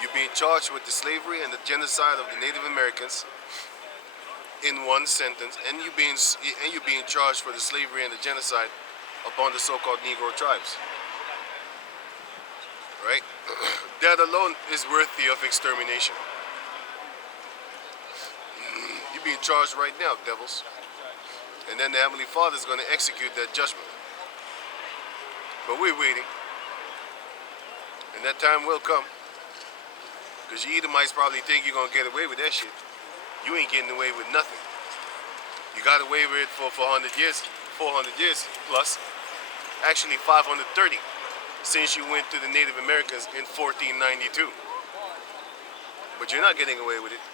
You're being charged with the slavery and the genocide of the Native Americans in one sentence, and you're being charged for the slavery and the genocide upon the so-called Negro tribes. Right? That alone is worthy of extermination. You're being charged right now, devils. And then the Heavenly Father is going to execute that judgment. But we're waiting. And that time will come. Because you Edomites probably think you're going to get away with that shit. You ain't getting away with nothing. You got away with it for 400 years plus. Actually 530 since you went to the Native Americans in 1492. But you're not getting away with it.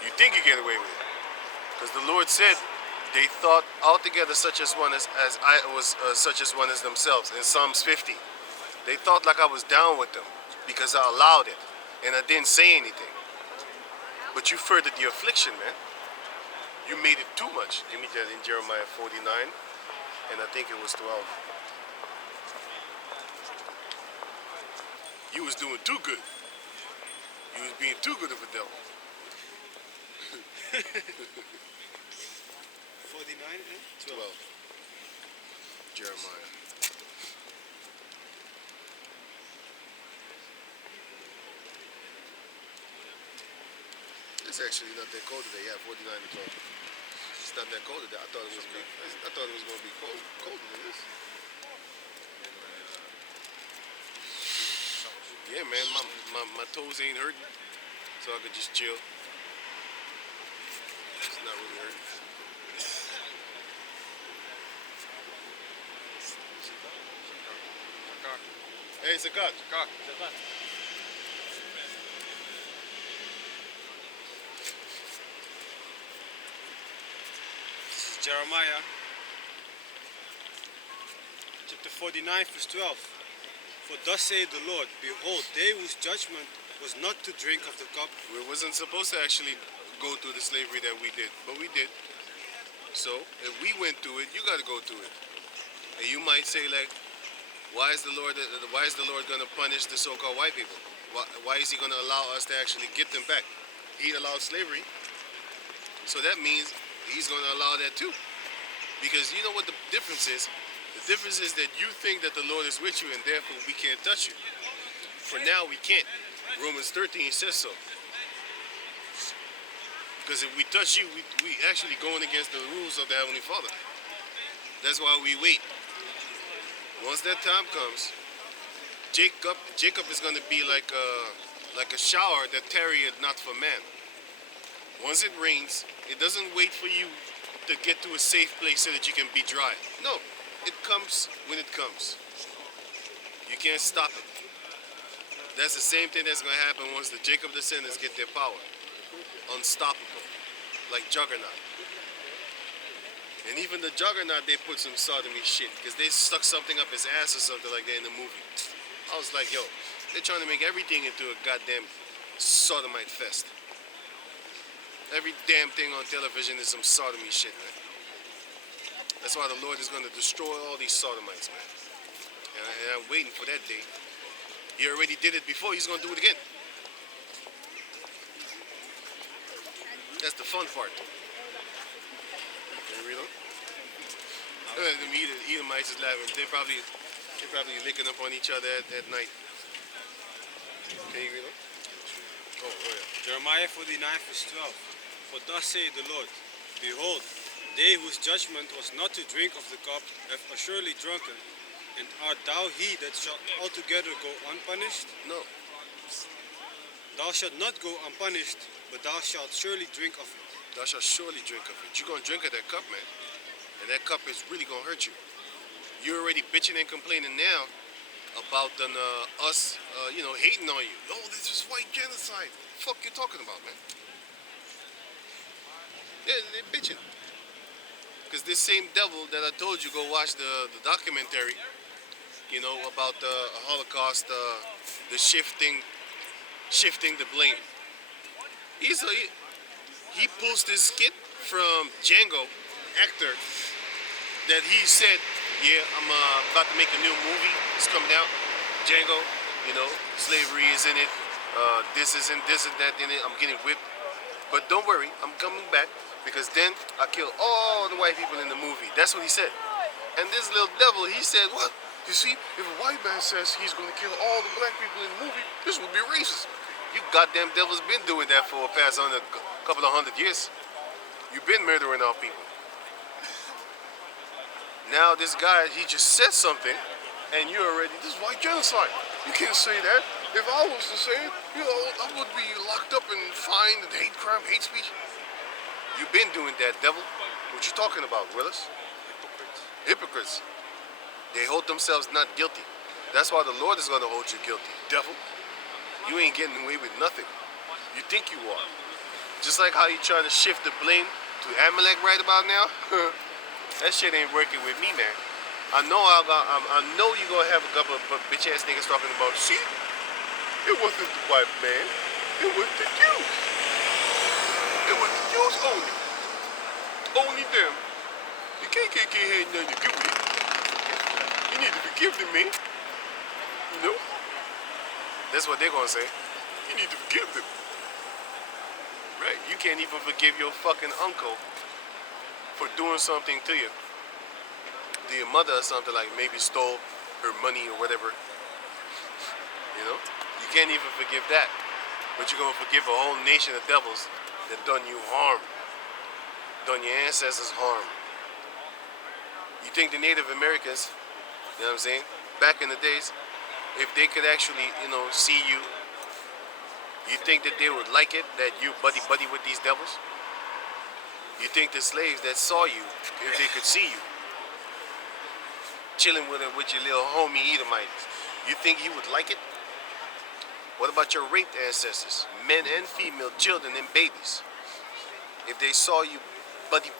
You think you get away with it. Because the Lord said, they thought altogether such as one as I was such as one as themselves in Psalms 50. They thought like I was down with them because I allowed it and I didn't say anything. But you furthered the affliction, man. You made it too much. Give me that in Jeremiah 49, and I think it was 12. You was doing too good. You was being too good of a devil. 49 and 12. 12. Jeremiah. It's actually not that cold today. Yeah, 49 to 12. It's not that cold today. I thought it was going to be colder than this. Yeah, man, my toes ain't hurting, so I could just chill. It's not really hurting. Hey, Zakat. This is Jeremiah chapter 49 verse 12. For thus saith the Lord, behold, they whose judgment was not to drink of the cup. We wasn't supposed to actually go through the slavery that we did, but we did. So if we went through it, you got to go through it. And you might say like, why is the Lord going to punish the so-called white people? Why is he going to allow us to actually get them back? He allowed slavery, so that means he's going to allow that too. Because you know what the difference is? The difference is that you think that the Lord is with you and therefore we can't touch you. For now we can't. Romans 13 says so. Because if we touch you, we actually going against the rules of the Heavenly Father. That's why we wait. Once that time comes, Jacob is going to be like a shower that tarrieth not for man. Once it rains, it doesn't wait for you to get to a safe place so that you can be dry. No, it comes when it comes. You can't stop it. That's the same thing that's going to happen once the Jacob descendants get their power. Unstoppable, like Juggernaut. And even the Juggernaut, they put some sodomy shit because they stuck something up his ass or something like that in the movie. I was like, yo, they're trying to make everything into a goddamn sodomite fest. Every damn thing on television is some sodomy shit, man. That's why the Lord is going to destroy all these sodomites, man. And I'm waiting for that day. He already did it before, he's going to do it again. That's the fun part. Can you read them? The Edomites is laughing. They're probably licking up on each other at night. Can you read them? Oh yeah. Jeremiah 49 verse 12. For thus saith the Lord, behold, they whose judgment was not to drink of the cup have assuredly drunken, and art thou he that shall altogether go unpunished? No. Thou shalt not go unpunished, but thou shalt surely drink of it. Thou shalt surely drink of it. You're going to drink of that cup, man. And that cup is really going to hurt you. You're already bitching and complaining now about us, hating on you. Oh, this is white genocide. Fuck you talking about, man? Yeah, they're bitching. Because this same devil that I told you go watch the documentary, You know, about the Holocaust, the shifting the blame. He pulls this skit from Django, actor, that he said, yeah, I'm about to make a new movie. It's coming out. Django, you know, slavery is in it. This is and that in it. I'm getting whipped. But don't worry, I'm coming back because then I kill all the white people in the movie. That's what he said. And this little devil, he said, what? You see, if a white man says he's going to kill all the black people in the movie, this would be racist. You goddamn devils been doing that for a past couple of 100 years. You've been murdering our people. Now this guy, he just said something, and you're already, this is white genocide. You can't say that. If I was to say it, you know, I would be locked up and fined and hate crime, hate speech. You've been doing that, devil. What you talking about, Willis? Hypocrites. They hold themselves not guilty. That's why the Lord is going to hold you guilty, devil. You ain't getting away with nothing. You think you are. Just like how you trying to shift the blame to Amalek right about now. That shit ain't working with me, man. I know you're gonna have a couple of bitch ass niggas talking about, see, it wasn't the white man, it was the Jews. It was the Jews only. Only them. The KKK had nothing to do with it. You need to forgive them, man. You know? That's what they're gonna say. You need to forgive them. Right? You can't even forgive your fucking uncle for doing something to you. To your mother or something, like maybe stole her money or whatever. You know? You can't even forgive that. But you're gonna forgive a whole nation of devils that done you harm. Done your ancestors harm. You think the Native Americans, you know what I'm saying, back in the days, if they could actually, you know, see you, you think that they would like it that you buddy with these devils? You think the slaves that saw you, if they could see you, chilling with your little homie Edomite, you think he would like it? What about your raped ancestors, men and female, children and babies? If they saw you buddy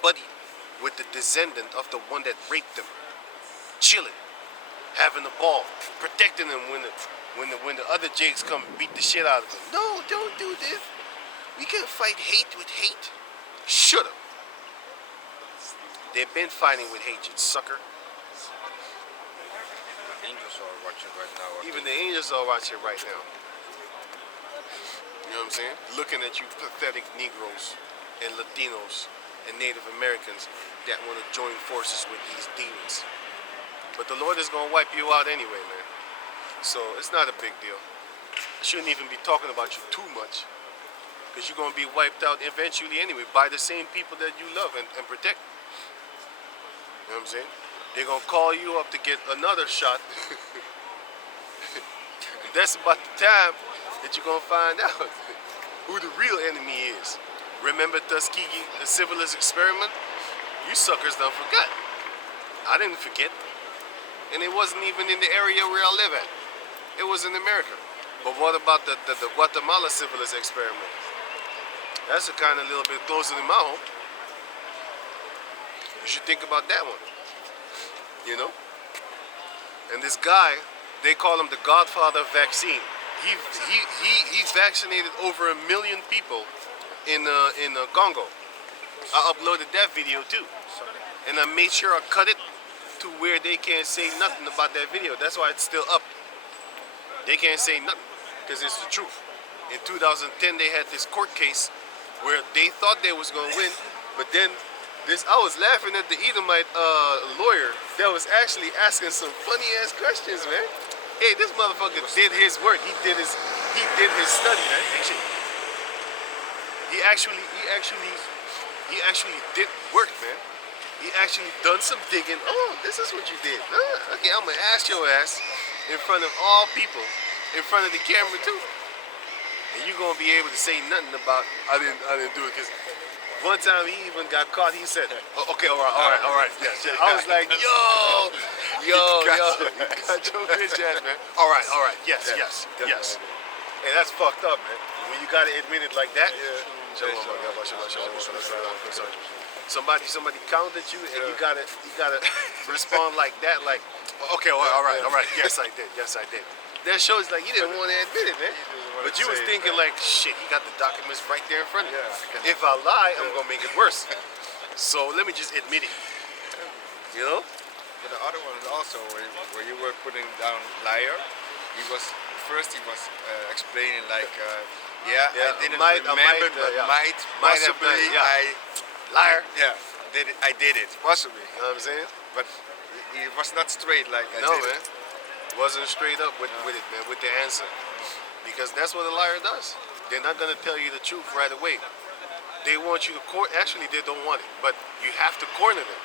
with the descendant of the one that raped them, chilling, having a ball, protecting them when the other jakes come beat the shit out of them. No, don't do this. We can't fight hate with hate. Shut up. They've been fighting with hate, you sucker. Angels are watching right now. Even the angels are watching right now. You know what I'm saying? Looking at you pathetic Negroes and Latinos and Native Americans that want to join forces with these demons. But the Lord is going to wipe you out anyway, man. So it's not a big deal. I shouldn't even be talking about you too much. Because you're going to be wiped out eventually anyway by the same people that you love and protect. You know what I'm saying? They're going to call you up to get another shot. That's about the time that you're going to find out who the real enemy is. Remember Tuskegee, the civilist experiment? You suckers done forgot. I didn't forget. And it wasn't even in the area where I live at. It was in America. But what about the Guatemala civilist experiment? That's a kind of little bit closer to my home. You should think about that one. You know? And this guy, they call him the Godfather of vaccine. He vaccinated over 1 million people in Congo. I uploaded that video too. And I made sure I cut it to where they can't say nothing about that video. That's why it's still up. They can't say nothing because it's the truth. In 2010, they had this court case where they thought they was gonna win, but then I was laughing at the Edomite lawyer that was actually asking some funny ass questions, man. Hey, this motherfucker did his work. He did his study, man. He actually did work, man. He actually done some digging. Oh, this is what you did. Okay, I'm gonna ask your ass in front of all people, in front of the camera too. And you gonna be able to say nothing about I didn't do it, because one time he even got caught. He said, oh, "Okay, all right, yes." I was like, "Yo, you got your bitch ass, man. All right, yes. Hey, that's fucked up, man. When you gotta admit it like that. Somebody counted you, and you gotta respond like that, like, Okay, well, all right. Yes, I did. That shows like he didn't want to admit it, man. But you was thinking like, shit, he got the documents right there in front of me. If I lie, I'm gonna make it worse. So let me just admit it. You know? But the other one is also where you were putting down liar. He was explaining like, I didn't remember, but might have possibly done it, yeah. Liar. I did it possibly. You know what I'm saying? But he was not straight like I No, did man. Wasn't straight up with it, man, with the answer. Because that's what a liar does. They're not gonna tell you the truth right away. They want you to actually they don't want it, but you have to corner them.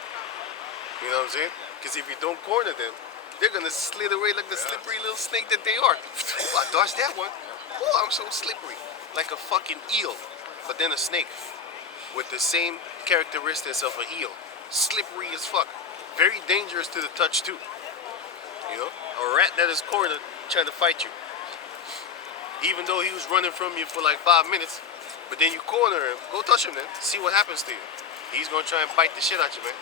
You know what I'm saying? Because if you don't corner them, they're gonna slither away like the slippery little snake that they are. Oh, I dodged that one. Oh, I'm so slippery. Like a fucking eel, but then a snake. With the same characteristics of an eel. Slippery as fuck. Very dangerous to the touch too. You know? A rat that is cornered trying to fight you. Even though he was running from you for like 5 minutes, but then you corner him, go touch him then, see what happens to you. He's gonna try and bite the shit out you, man.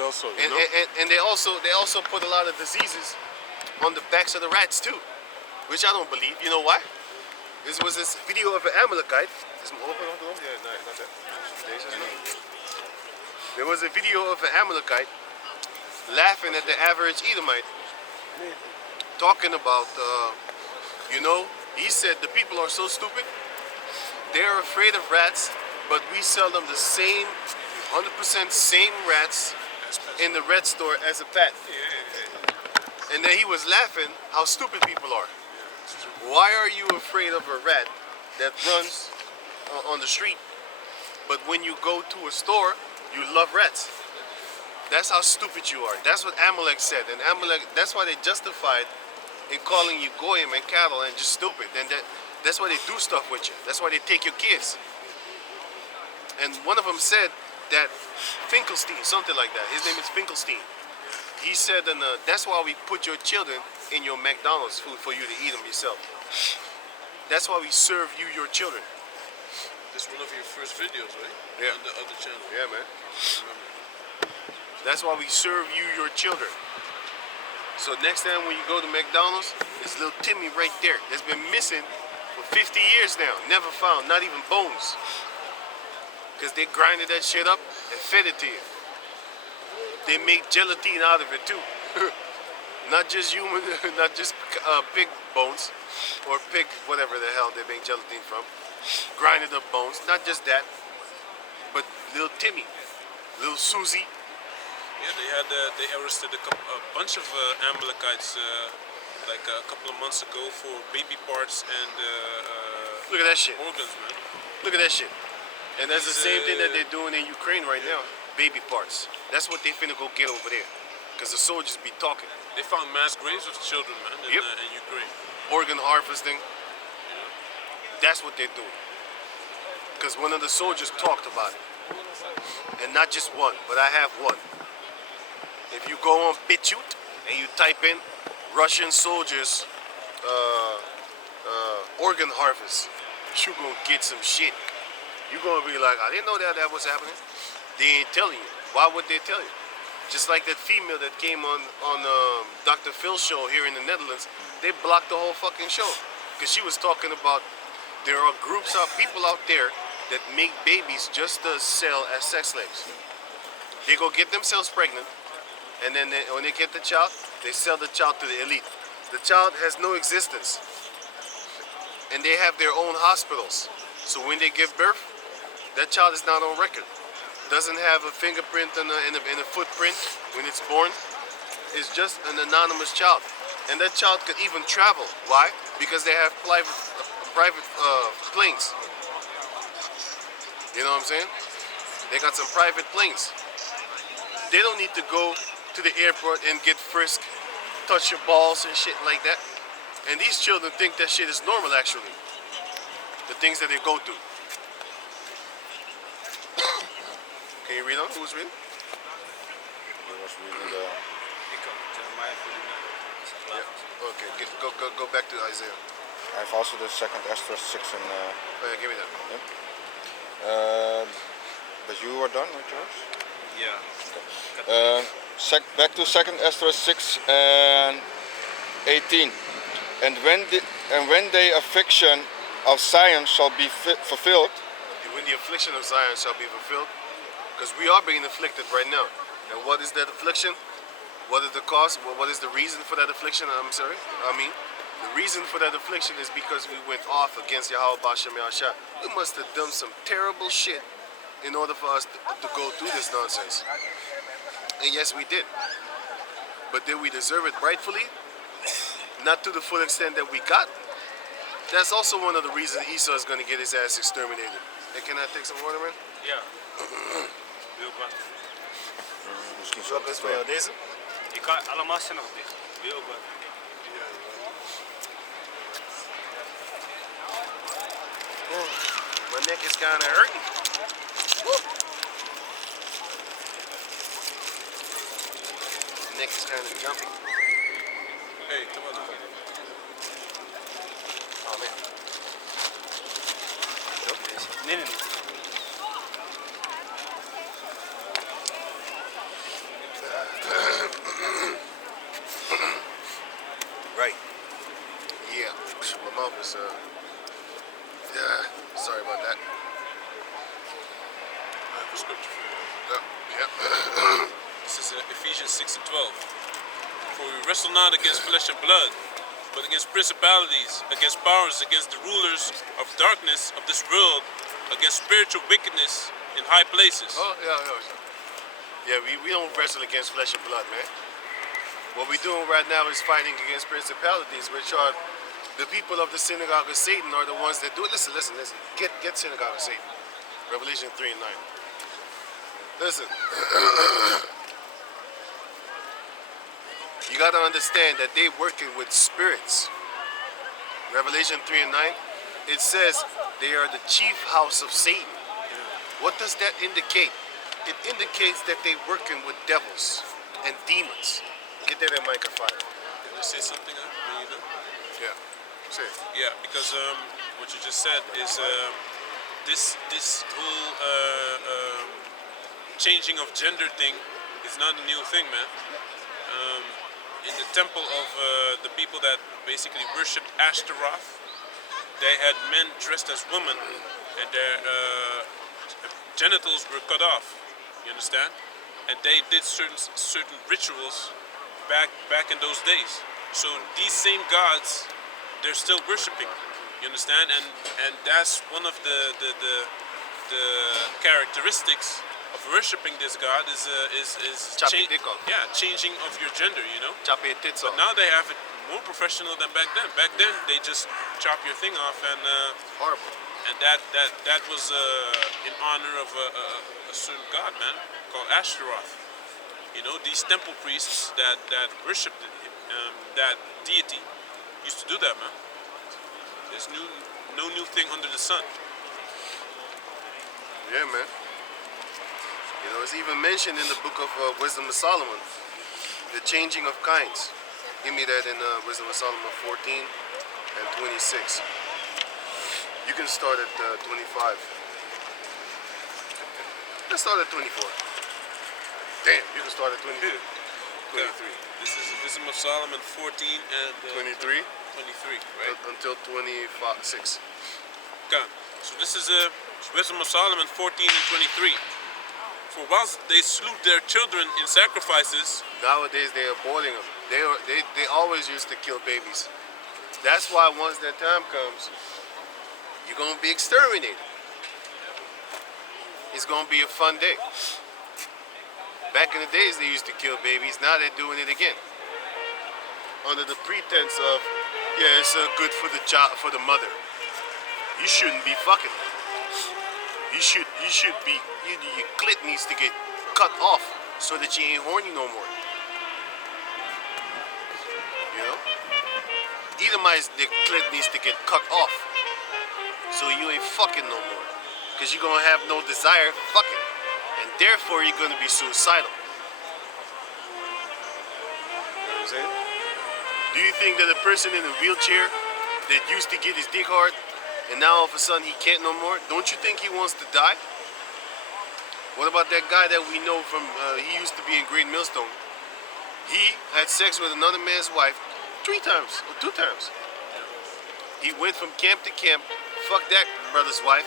Also, And they also put a lot of diseases on the backs of the rats too, which I don't believe. You know why? This was this video of an Amalekite. There was a video of an Amalekite laughing at the average Edomite, talking about, he said the people are so stupid. They're afraid of rats, but we sell them the same 100% same rats in the rat store as a pet. And then he was laughing how stupid people are. Why are you afraid of a rat that runs on the street, but when you go to a store, you love rats? That's how stupid you are. That's what Amalek said. And Amalek, that's why they justified in calling you goyim and cattle and just stupid. And that's why they do stuff with you. That's why they take your kids. And one of them said that Finkelstein, something like that. His name is Finkelstein. He said, and that's why we put your children in your McDonald's food for you to eat them yourself. That's why we serve you your children. This one of your first videos, right? Yeah. On the other channel. Yeah, man. That's why we serve you your children. So next time when you go to McDonald's, there's little Timmy right there that's been missing for 50 years now. Never found, not even bones. Because they grinded that shit up and fed it to you. They make gelatine out of it too. Not just human, not just pig bones or pig, whatever the hell they make gelatine from. Grinded up bones, not just that, but little Timmy, little Susie. Yeah, they arrested a bunch of Amalekites like a couple of months ago for baby parts and Look at that shit. organs, man. Look at that shit. And that's the same thing that they're doing in Ukraine right now. Baby parts. That's what they finna go get over there. Because the soldiers be talking. They found mass graves of children, man, in Ukraine. Organ harvesting. That's what they're doing. Because one of the soldiers talked about it. And not just one, but I have one. If you go on BitChute and you type in Russian soldiers organ harvest, you gonna get some shit. You're gonna be like, I didn't know that was happening. They ain't telling you. Why would they tell you? Just like that female that came on Dr. Phil's show here in the Netherlands, they blocked the whole fucking show. Because she was talking about there are groups of people out there that make babies just to sell as sex slaves. They go get themselves pregnant, and then when they get the child, they sell the child to the elite. The child has no existence. And they have their own hospitals. So when they give birth, that child is not on record. Doesn't have a fingerprint and a footprint when it's born. It's just an anonymous child. And that child could even travel. Why? Because they have private planes. You know what I'm saying? They got some private planes. They don't need to go to the airport and get frisked, touch your balls and shit like that. And these children think that shit is normal actually. The things that they go through. Can you read on? Who's reading? He was reading the... Okay, go back to Isaiah. I have also the second Esther 6 and... Oh yeah, give me that. But you are done with yours? Yeah. back to 2nd Esdras 6 and 18. And when the affliction of Zion shall be fulfilled, When the affliction of Zion shall be fulfilled, because we are being afflicted right now. And what is that affliction? What is the cause? What is the reason for that affliction? The reason for that affliction is because we went off against Yahweh Bashem Yahshua. We must have done some terrible shit in order for us to go through this nonsense. And yes, we did. But did we deserve it rightfully? Not to the full extent that we got. That's also one of the reasons Esau is going to get his ass exterminated. Hey, can I take some water, man? Ja. Wil ik wat? Welke is voor jou? Deze? Ik kan allemaal zijn nog dicht. Wil ik wat? My neck is kind of hurting. Woo. Neck is kind of jumpy. Hey, come on. Oh man. Nee, nee, nee. Right. Yeah. My mouth is yeah. Sorry about that. I have a scripture for you. Yeah. This is Ephesians 6 and 12. For we wrestle not against flesh and blood, but against principalities, against powers, against the rulers of darkness of this world, against spiritual wickedness in high places. Oh, yeah. Yeah, we don't wrestle against flesh and blood, man. What we're doing right now is fighting against principalities, which are the people of the synagogue of Satan are the ones that do it. Listen. Get synagogue of Satan. Revelation 3 and 9. Listen. You got to understand that they working with spirits. Revelation 3 and 9, it says they are the chief house of Satan. What does that indicate? It indicates that they working with devils and demons. Get that microphone. Can I say something when you do? Yeah. Say it. Yeah, because what you just said is this whole changing of gender thing is not a new thing, man. In the temple of the people that basically worshipped Ashtaroth, they had men dressed as women, and their genitals were cut off. You understand? And they did certain rituals back in those days. So these same gods, they're still worshiping. You understand? And that's one of the characteristics of worshiping this god is Chop your dick off. changing of your gender. You know. Chop your tits But off. now they have it more professional than back then. Back then they just chop your thing off and. Horrible. And that was in honor of a certain god, man, called Ashtaroth. You know, these temple priests that worshipped that deity used to do that, man. There's no new thing under the sun. Yeah, man. You know, it's even mentioned in the book of Wisdom of Solomon, the changing of kinds. Give me that in Wisdom of Solomon 14 and 26. You can start at 25. Let's start at 24. Damn, you can start at 23. 23. This is Wisdom of Solomon 14 and 23 23, right? until 26. Okay. So this is Wisdom of Solomon 14 and 23. For whilst they slew their children in sacrifices, Nowadays they are boiling them. They always used to kill babies. That's why once that time comes, you're gonna be exterminated. It's gonna be a fun day. Back in the days they used to kill babies. Now they're doing it again, under the pretense of, yeah, it's good for the child, for the mother. You shouldn't be fucking. You should be. Your clit needs to get cut off so that you ain't horny no more. You know? Edomite's the clit needs to get cut off so you ain't fucking no more, because you're gonna have no desire fucking, and therefore you're gonna be suicidal. You know what I'm saying? Do you think that a person in a wheelchair that used to get his dick hard and now all of a sudden he can't no more, don't you think he wants to die? What about that guy that we know from, he used to be in Great Millstone, He had sex with another man's wife 3 times or 2 times. He went from camp to camp, fucked that brother's wife,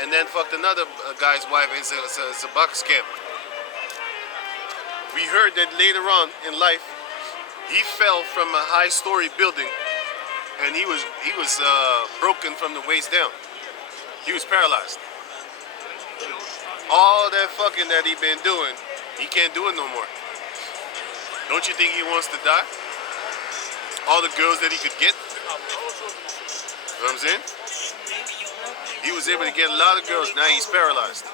and then fucked another guy's wife. It's a box camp. We heard that later on in life, he fell from a high-story building, and he was broken from the waist down. He was paralyzed. All that fucking that he been doing, he can't do it no more. Don't you think he wants to die? All the girls that he could get. You know what I'm saying? He was able to get a lot of girls. Now he's paralyzed.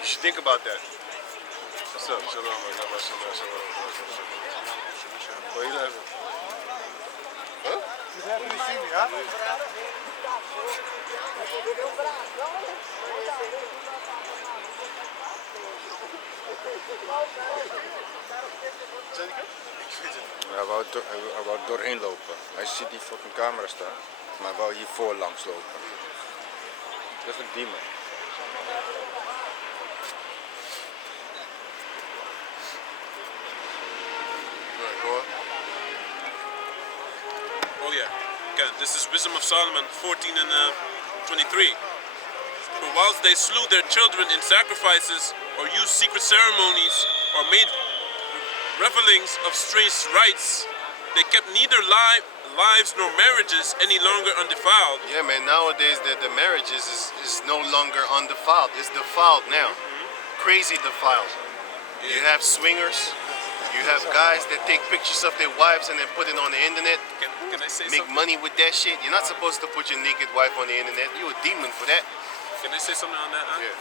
You should think about that. What's up? Shalom. What are you laughing? Huh? He's happy to see me, huh? Hij wou doorheen lopen. Hij ziet die fucking camera staan. Maar hij wou hiervoor langs lopen. Dat is een demon. Right, go on. Oh yeah. Okay, this is Wisdom of Solomon 14 and 23. For whilst they slew their children in sacrifices, or used secret ceremonies, or made revelings of strange rites, they kept neither lives nor marriages any longer undefiled. Yeah, man, nowadays the marriages is no longer undefiled. It's defiled now. Crazy defiled. You have swingers. You have guys that take pictures of their wives and then put it on the internet. Can I say Make something? money with that shit. You're not supposed to put your naked wife on the internet. You're a demon for that. Can I say something on that? Huh? Yeah.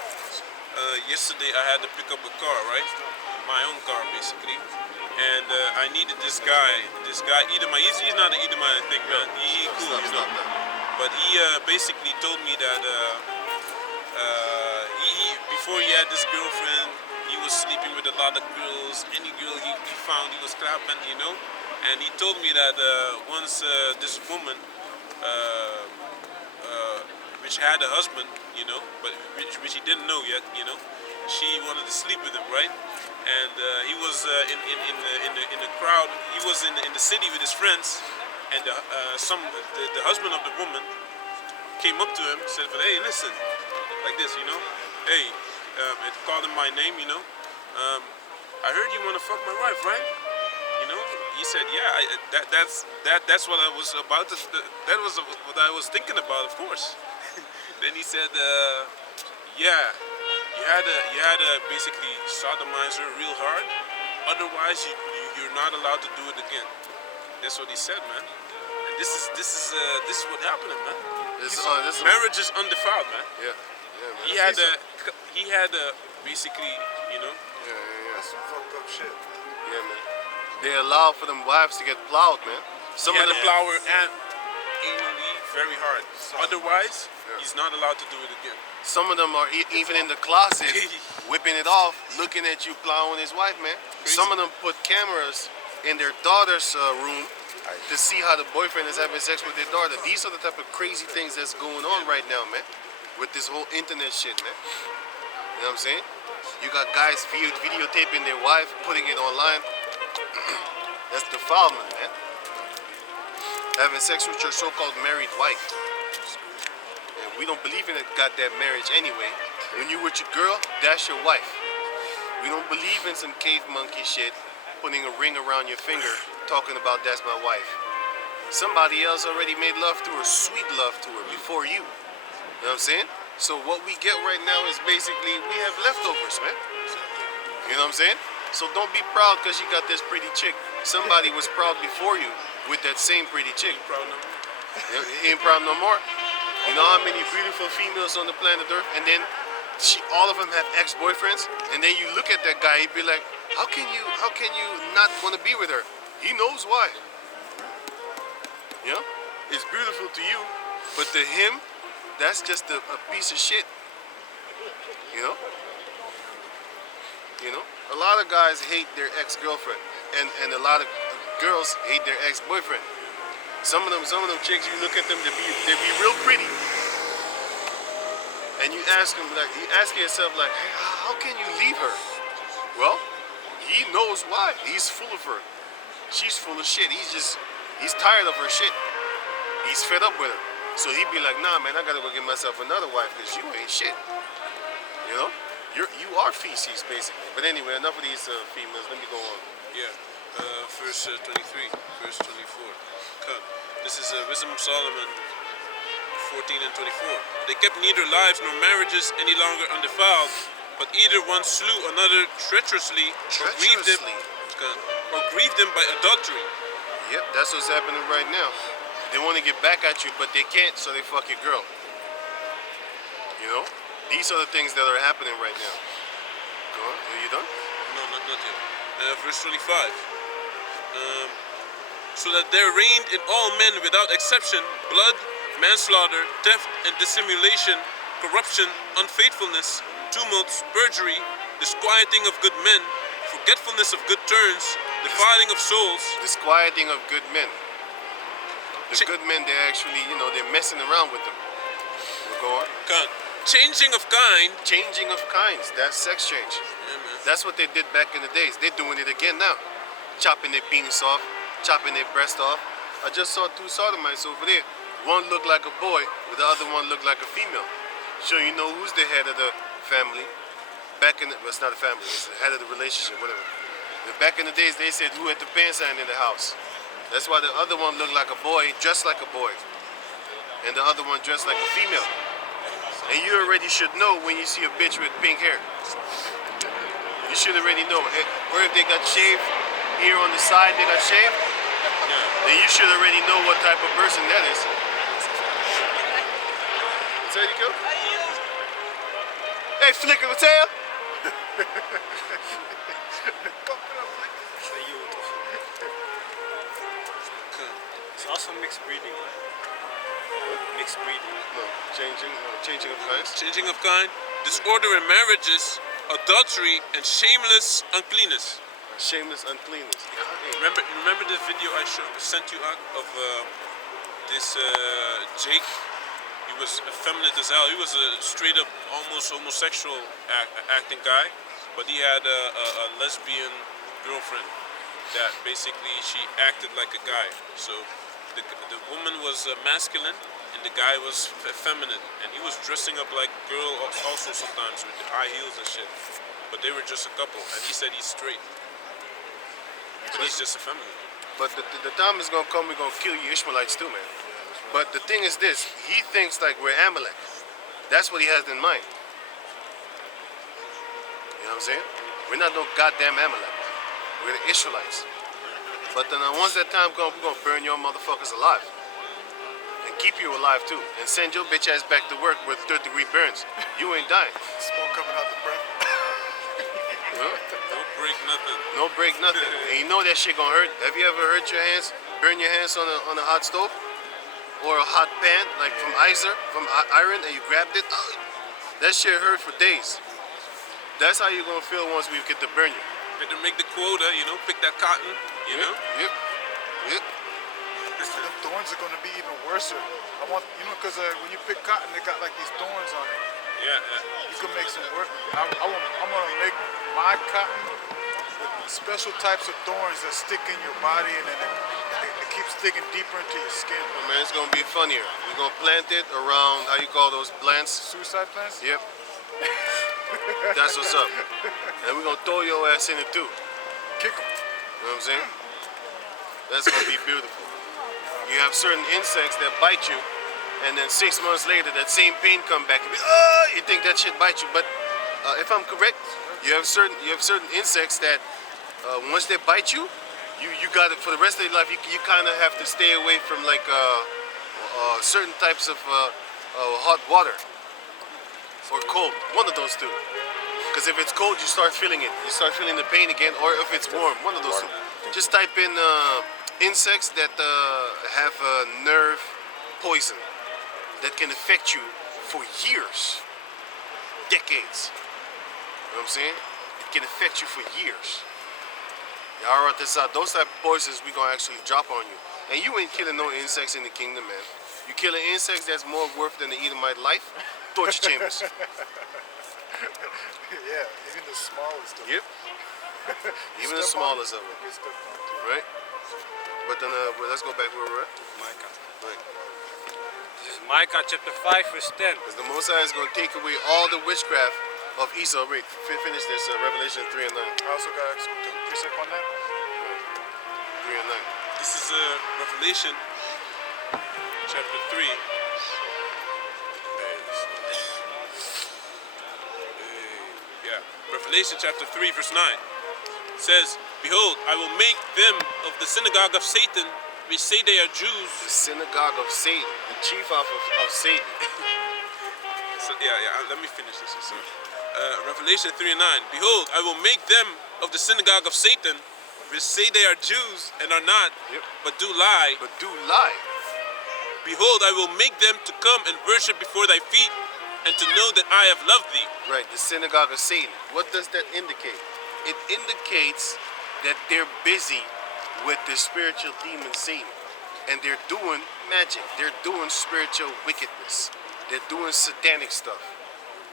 Yesterday I had to pick up a car, right? My own car, basically. And I needed this guy. This guy, Edomite. He's not an Edomite thing, man. He cool, you know. But he basically told me that he before he had this girlfriend, he was sleeping with a lot of girls. Any girl he found, he was clapping, you know. And he told me that once this woman, which had a husband, you know, but which he didn't know yet, you know, she wanted to sleep with him, right? And he was in the crowd. He was in the city with his friends, and the husband of the woman came up to him, said, "But hey, listen, like this, you know, hey, it called him by name, you know. I heard you want to fuck my wife, right? You know?" He said, "Yeah, that's what I was about to. That was what I was thinking about, of course." Then he said, "Yeah, you had to basically sodomize her real hard. Otherwise, you're not allowed to do it again." That's what he said, man. And this is what happened, man. Marriage is undefiled, man. Yeah, man. He had to basically, you know. That's some fucked up shit. Yeah, man. They allow for them wives to get plowed, man. He had to plow her and anally very hard. Otherwise, he's not allowed to do it again. Some of them are even in the closet, whipping it off, looking at you plowing his wife, man. Crazy. Some of them put cameras in their daughter's room to see how the boyfriend is having sex with their daughter. These are the type of crazy things that's going on right now, man, with this whole internet shit, man. You know what I'm saying? You got guys videotaping their wife, putting it online. That's defilement, man. Having sex with your so-called married wife. And we don't believe in that goddamn marriage anyway. When you with your girl, that's your wife. We don't believe in some cave monkey shit, putting a ring around your finger, talking about that's my wife. Somebody else already made love to her, sweet love to her, before you. You know what I'm saying? So what we get right now is basically, we have leftovers, man. You know what I'm saying? So don't be proud because you got this pretty chick. Somebody was proud before you with that same pretty chick. Ain't proud no more. You know how many beautiful females on the planet Earth, and then all of them have ex-boyfriends, and then you look at that guy, he'd be like, how can you not want to be with her? He knows why. You know? It's beautiful to you, but to him, that's just a piece of shit. You know? You know? A lot of guys hate their ex-girlfriend, and a lot of girls hate their ex-boyfriend. Some of them chicks, you look at them, they be real pretty. And you ask them, like, you ask yourself, like, hey, how can you leave her? Well, He knows why. He's full of her. She's full of shit. He's tired of her shit. He's fed up with her. So he'd be like, nah, man, I gotta go get myself another wife because you ain't shit. You know? You are feces, basically. But anyway, enough of these females. Let me go on. Yeah. Verse 23, verse 24. Come. This is Wisdom of Solomon 14 and 24. They kept neither lives nor marriages any longer undefiled, but either one slew another treacherously, or grieved them by adultery. Yep, that's what's happening right now. They want to get back at you, but they can't, so they fuck your girl. You know? These are the things that are happening right now. Go on. Are you done? No, not yet. Verse 25. So that there reigned in all men without exception blood, manslaughter, theft and dissimulation, corruption, unfaithfulness, tumults, perjury, disquieting of good men, forgetfulness of good turns, defiling of souls. Disquieting of good men. The good men, they actually, they're messing around with them. Go on. Changing of kind. Changing of kinds. That's sex change. Yeah, man. That's what they did back in the days. They're doing it again now. Chopping their penis off, chopping their breast off. I just saw two sodomites over there. One looked like a boy, but the other one looked like a female. So you know who's the head of the family. Well, it's not a family, it's the head of the relationship, whatever. But back in the days, they said who had the pants on in the house. That's why the other one looked like a boy, dressed like a boy. And the other one dressed like a female. And you already should know when you see a bitch with pink hair. You should already know. Or if they got shaved here on the side, they got shaved, then you should already know what type of person that is. Is that you go? Hey, flicker the tail. It's also mixed breeding. Mixed breeding. No, changing of kinds. Changing of kind, disorder in marriages, adultery, and shameless uncleanness. Shameless uncleanness. Remember the video I sent you out of this Jake? He was effeminate as hell. He was a straight up almost homosexual acting guy, but he had a lesbian girlfriend that basically she acted like a guy. So the woman was masculine and the guy was feminine, and he was dressing up like girl also sometimes with the high heels and shit. But they were just a couple, and he said he's straight. But he's just effeminate. But the time is gonna come, we're gonna kill you Ishmaelites too, man. But the thing is this, he thinks like we're Amalek. That's what he has in mind. You know what I'm saying? We're not no goddamn Amalek. We're the Israelites. But then once that time comes, we're gonna burn your motherfuckers alive. And keep you alive too. And send your bitch ass back to work with 3rd-degree burns. You ain't dying. Smoke coming out the breath. Huh? No break nothing. No break nothing. And you know that shit gonna hurt. Have you ever hurt your hands, burn your hands on a hot stove? Or a hot pan, like from iron, and you grabbed it? That shit hurt for days. That's how you're gonna feel once we get to burn you. Better make the quota, pick that cotton, know? Yep. The thorns are gonna be even worse. I want, because when you pick cotton, they got like these thorns on it. Yeah. You can make some work. I'm gonna make my cotton with special types of thorns that stick in your body, and then it keeps digging deeper into your skin. Oh, man, it's gonna be funnier. We're gonna plant it around, how you call those plants? Suicide plants? Yep. That's what's up. And we're gonna throw your ass in it too. Kick them. You know what I'm saying? That's gonna be beautiful. You have certain insects that bite you, and then 6 months later, that same pain come back. You think that shit bite you, but if I'm correct, you have certain insects that once they bite you, you got it for the rest of your life. You kind of have to stay away from like certain types of hot water or cold. One of those two. Because if it's cold, you start feeling it. You start feeling the pain again. Or if it's warm, one of those two. Just type in insects that have nerve poison that can affect you for years, decades. You know what I'm saying? It can affect you for years. Those type of poisons we gonna actually drop on you. And you ain't killing no insects in the kingdom, man. You killing insects that's more worth than the Edomite life. Torture chambers. Yeah, even the smallest of them. Yep. Even the Step on smallest it, of them, get stepped on too. right? But then, let's go back where we're at. Micah. Right. This is Micah chapter 5 verse 10. Because the Most High is going to take away all the witchcraft of Esau. Wait, finish this, Revelation 3 and 9. I also got a precept on that. 3 and 9. This is Revelation chapter 3. Yeah, Revelation chapter 3 verse 9 says, "Behold, I will make them of the synagogue of Satan, which say they are Jews." The synagogue of Satan, the chief of Satan. So, let me finish this. So, Revelation 3 and 9. "Behold, I will make them of the synagogue of Satan, which say they are Jews and are not, Yep. but do lie. But do lie. Behold, I will make them to come and worship before thy feet, and to know that I have loved thee." Right, the synagogue of Satan. What does that indicate? It indicates that they're busy with the spiritual demon Satan. And they're doing magic. They're doing spiritual wickedness. They're doing satanic stuff.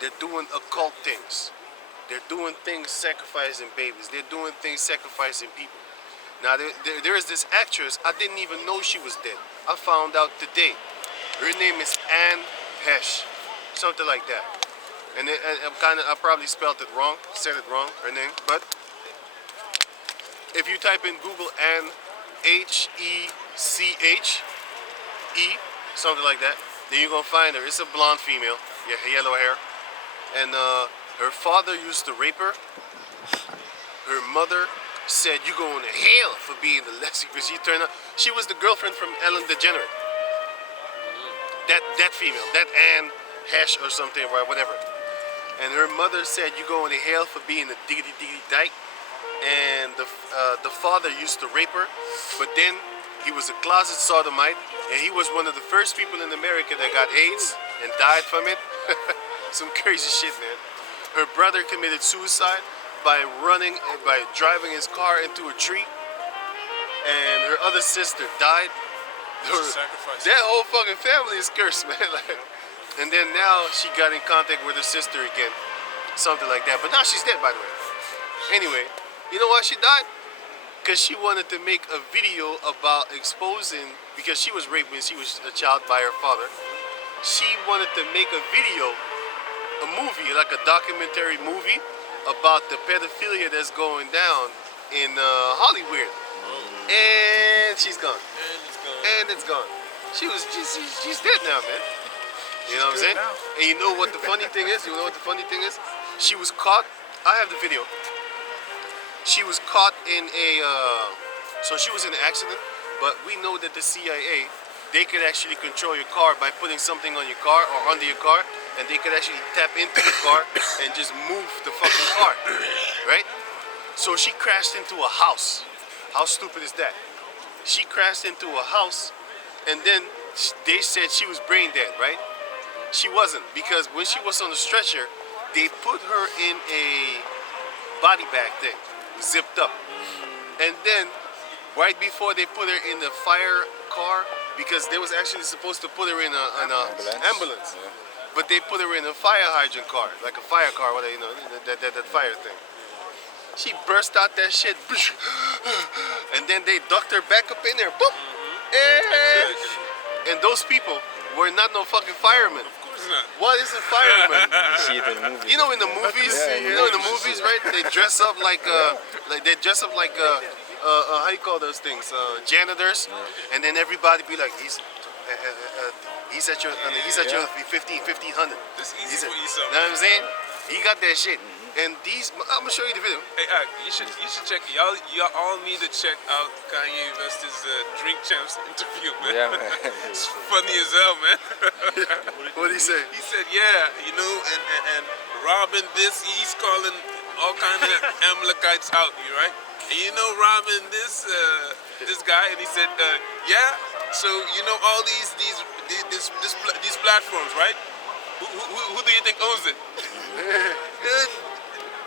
They're doing occult things. They're doing things sacrificing babies. They're doing things sacrificing people. Now, there is this actress. I didn't even know she was dead. I found out today. Her name is Anne Hesh. Something like that. And I probably spelled it wrong, said it wrong, her name. But if you type in Google Anne Hechie, something like that, then you're gonna find her. It's a blonde female, yeah, yellow hair, and her father used to rape her. Her mother said, "You going to hell for being a lesbian," because she was the girlfriend from Ellen DeGeneres. That female, that Anne Hesh or something, or whatever. And her mother said, "You going to hell for being a diggity dyke." And the father used to rape her, but then he was a closet sodomite, and he was one of the first people in America that got AIDS and died from it. Some crazy shit, man. Her brother committed suicide by driving his car into a tree, and her other sister died. Sacrifice. That whole fucking family is cursed, man. Like, and then now she got in contact with her sister again, something like that. But now she's dead, by the way. Anyway, you know why she died? Because she wanted to make a video about exposing, because she was raped when she was a child by her father. She wanted to make a video, a movie, like a documentary movie about the pedophilia that's going down in Hollywood. And she's gone. And it's gone. She's dead now, man. You know what I'm saying? now. And you know what the funny thing is? You know what the funny thing is? She was caught. I have the video. She was caught in so she was in an accident, but we know that the CIA, they could actually control your car by putting something on your car or under your car, and they could actually tap into your car and just move the fucking car, right? So she crashed into a house. How stupid is that? She crashed into a house, and then they said she was brain dead, right? She wasn't, because when she was on the stretcher, they put her in a body bag thing, zipped up. And then, right before they put her in the fire car, because they was actually supposed to put her in an ambulance. Yeah. But they put her in a fire hydrant car, like a fire car, whatever, you know, that fire thing. She burst out that shit, and then they ducked her back up in there, boom. And those people were not no fucking firemen. Of course not. What is a fireman? See it in the movie. You know, in the movies, you know, in the movies, right? They dress up like how you call those things? Janitors, and then everybody be like, he's at your 1500. This He's easy at, for you Esau. know what I'm saying? He got that shit. And I'm gonna show you the video. Hey, Ak, you should check. Y'all all need to check out Kanye West's Drink Champs interview, man. Yeah, man. It's funny as hell, man. What did he say? He said, yeah, you know, and Robin this, he's calling all kind of Amalekites out, you right? And you know Robin this guy, and he said, yeah. So you know all these platforms, right? Who do you think owns it?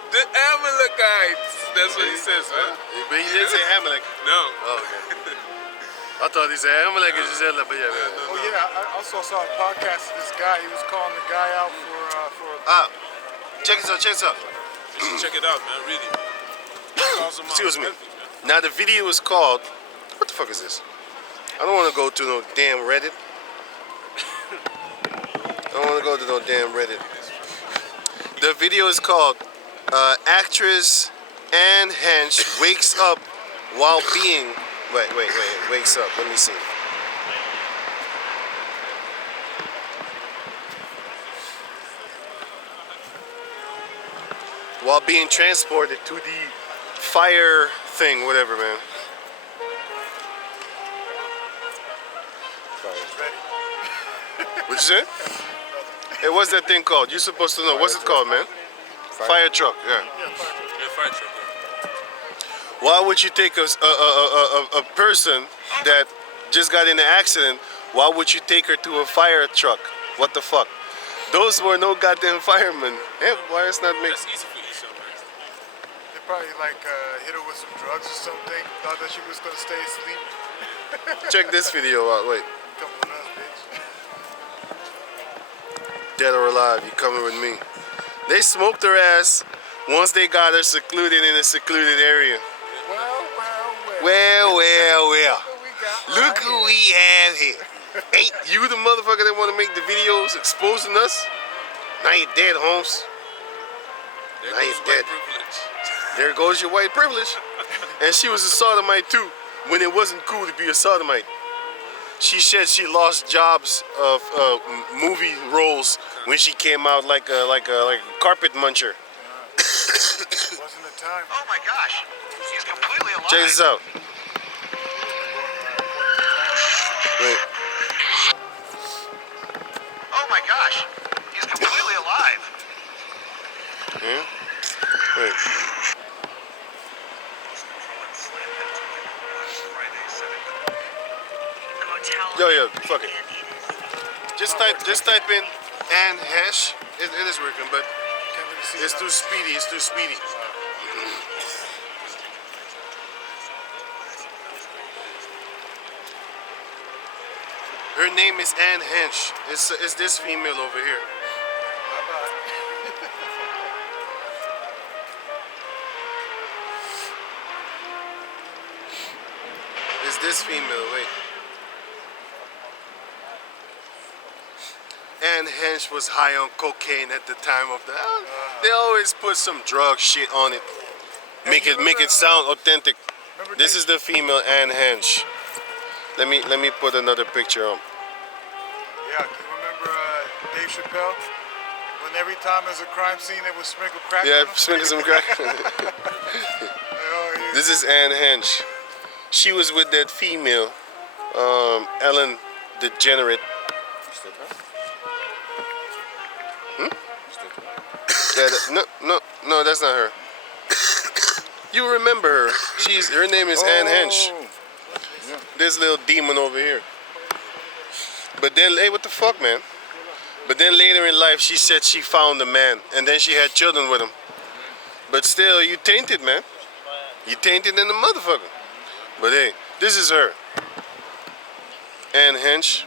The Amalekites. That's what he says, man. But he didn't say Amalek. No. Oh, okay. I thought he said Amalek is just like, but yeah. Oh yeah, I also saw a podcast of this guy. He was calling the guy out for Check this out. You should check it out, man. Really. calls them out Excuse me. heavy, man. Now the video is called. What the fuck is this? I don't want to go to no damn Reddit. I don't want to go to no damn Reddit. The video is called Actress Anne Hench wakes up while being. Wait. Wakes up. Let me see. While being transported to the fire thing, whatever, man. What'd you say? Hey, what's that thing called? You're supposed to know. What's it called, man? Fire truck, yeah. Yeah, fire truck. Yeah. Why would you take a person that just got in an accident, why would you take her to a fire truck? What the fuck? Those were no goddamn firemen. Hey, why is not make... That's easy for you, sometimes. They probably like hit her with some drugs or something. Thought that she was gonna stay asleep. Check this video out, wait. Come on us, bitch. Dead or alive, you coming with me. They smoked her ass once they got her secluded in a secluded area. Well. Look who we have here. Ain't you the motherfucker that want to make the videos exposing us? Now you're dead, Holmes. There Now goes you're white dead. privilege. There goes your white privilege. And she was a sodomite too, when it wasn't cool to be a sodomite. She said she lost jobs of movie roles when she came out like a carpet muncher. Wasn't the time. Oh my gosh, he's completely alive. Check this out. Wait. Oh my gosh, he's completely alive. Yeah? Wait. Yo, fuck it. Just type in Anne Hesh. It is working, but Can't really see it's it. too speedy. It's too speedy. Her name is Anne Hench. It's this female over here. It's this female. Wait. Anne Hench was high on cocaine at the time of the. They always put some drug shit on it. Make it sound authentic. This is the female Anne Hench. Let me put another picture up. Yeah, you remember Dave Chappelle? When every time there's a crime scene, they would sprinkle crack Yeah, on them? sprinkle some crack. Oh, yeah. This is Anne Hench. She was with that female, Ellen DeGenerate. Yeah, no, that's not her. You remember her? Her name is Anne Hench. This little demon over here. But then, hey, what the fuck, man? But then later in life, she said she found a man, and then she had children with him. But still, you tainted, man. You tainted in the motherfucker. But hey, this is her, Anne Hench.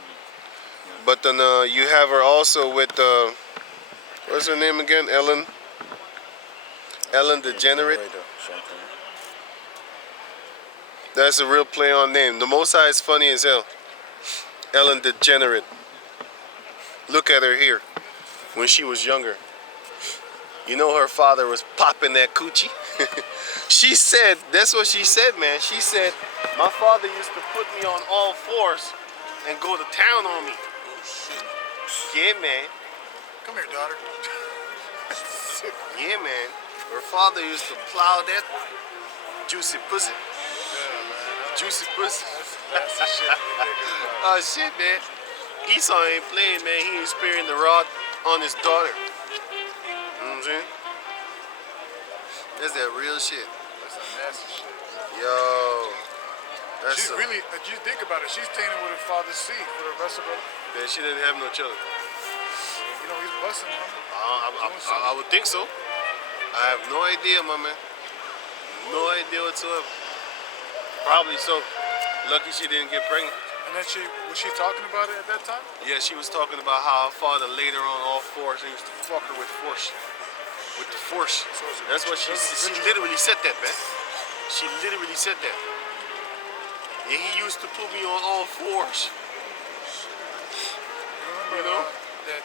But then you have her also with what's her name again? Ellen DeGenerate. That's a real play on name. The Most High is funny as hell. Ellen DeGenerate. Look at her here. When she was younger. You know her father was popping that coochie. She said, that's what she said, man. She said, my father used to put me on all fours and go to town on me. Oh shit. Yeah, man. Come here, daughter. Yeah, man. Her father used to plow that juicy pussy. Juicy pussy. That's the shit. Oh shit, man. Esau ain't playing, man. He ain't sparing the rod on his daughter. You know what I'm saying? That's that real shit. That's some nasty shit. Yo. That's She's some, really, if you think about it, she's tainted with her father's seed for the rest of her. man, she didn't have no children. You know, he's busting on her. I would think so. I have no idea, my man. No idea whatsoever. Probably so. Lucky she didn't get pregnant. And then was she talking about it at that time? Yeah, she was talking about how her father later on all fours and used to fuck her with force. With the force. That's what she literally said that, man. She literally said that. And he used to put me on all fours. You know? That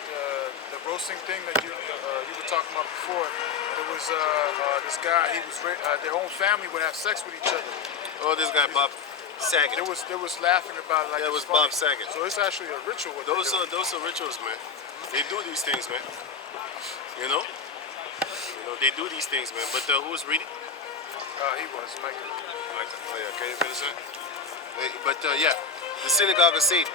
the roasting thing that you were talking about before. There was this guy. Their own family would have sex with each other. Oh, this guy Bob Saget. There was laughing about it like That it's was funny. Bob Saget. So it's actually a ritual. What Those they're are doing. rituals, man. They do these things, man. You know, they do these things, man. But who was reading? He was Michael. Oh yeah, can you finish that? But yeah, the synagogue of Satan.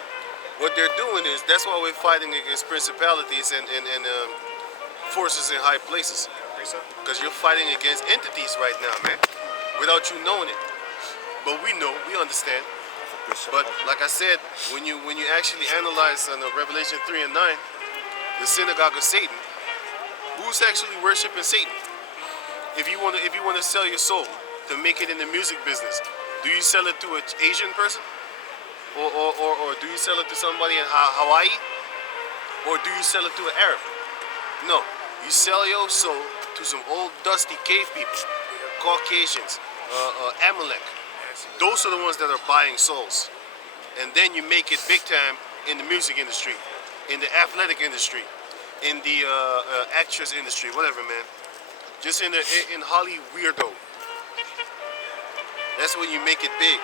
What they're doing is that's why we're fighting against principalities and forces in high places. Because you're fighting against entities right now, man, without you knowing it. But we know, we understand. But like I said, when you actually analyze on Revelation 3 and 9, the synagogue of Satan, who's actually worshiping Satan? If you want to sell your soul to make it in the music business, do you sell it to an Asian person? Or do you sell it to somebody in Hawaii? Or do you sell it to an Arab? No. You sell your soul to some old dusty cave people, Caucasians, Amalek. Those are the ones that are buying souls. And then you make it big time in the music industry, in the athletic industry, in the actress industry, whatever, man. Just in Holly weirdo. That's when you make it big.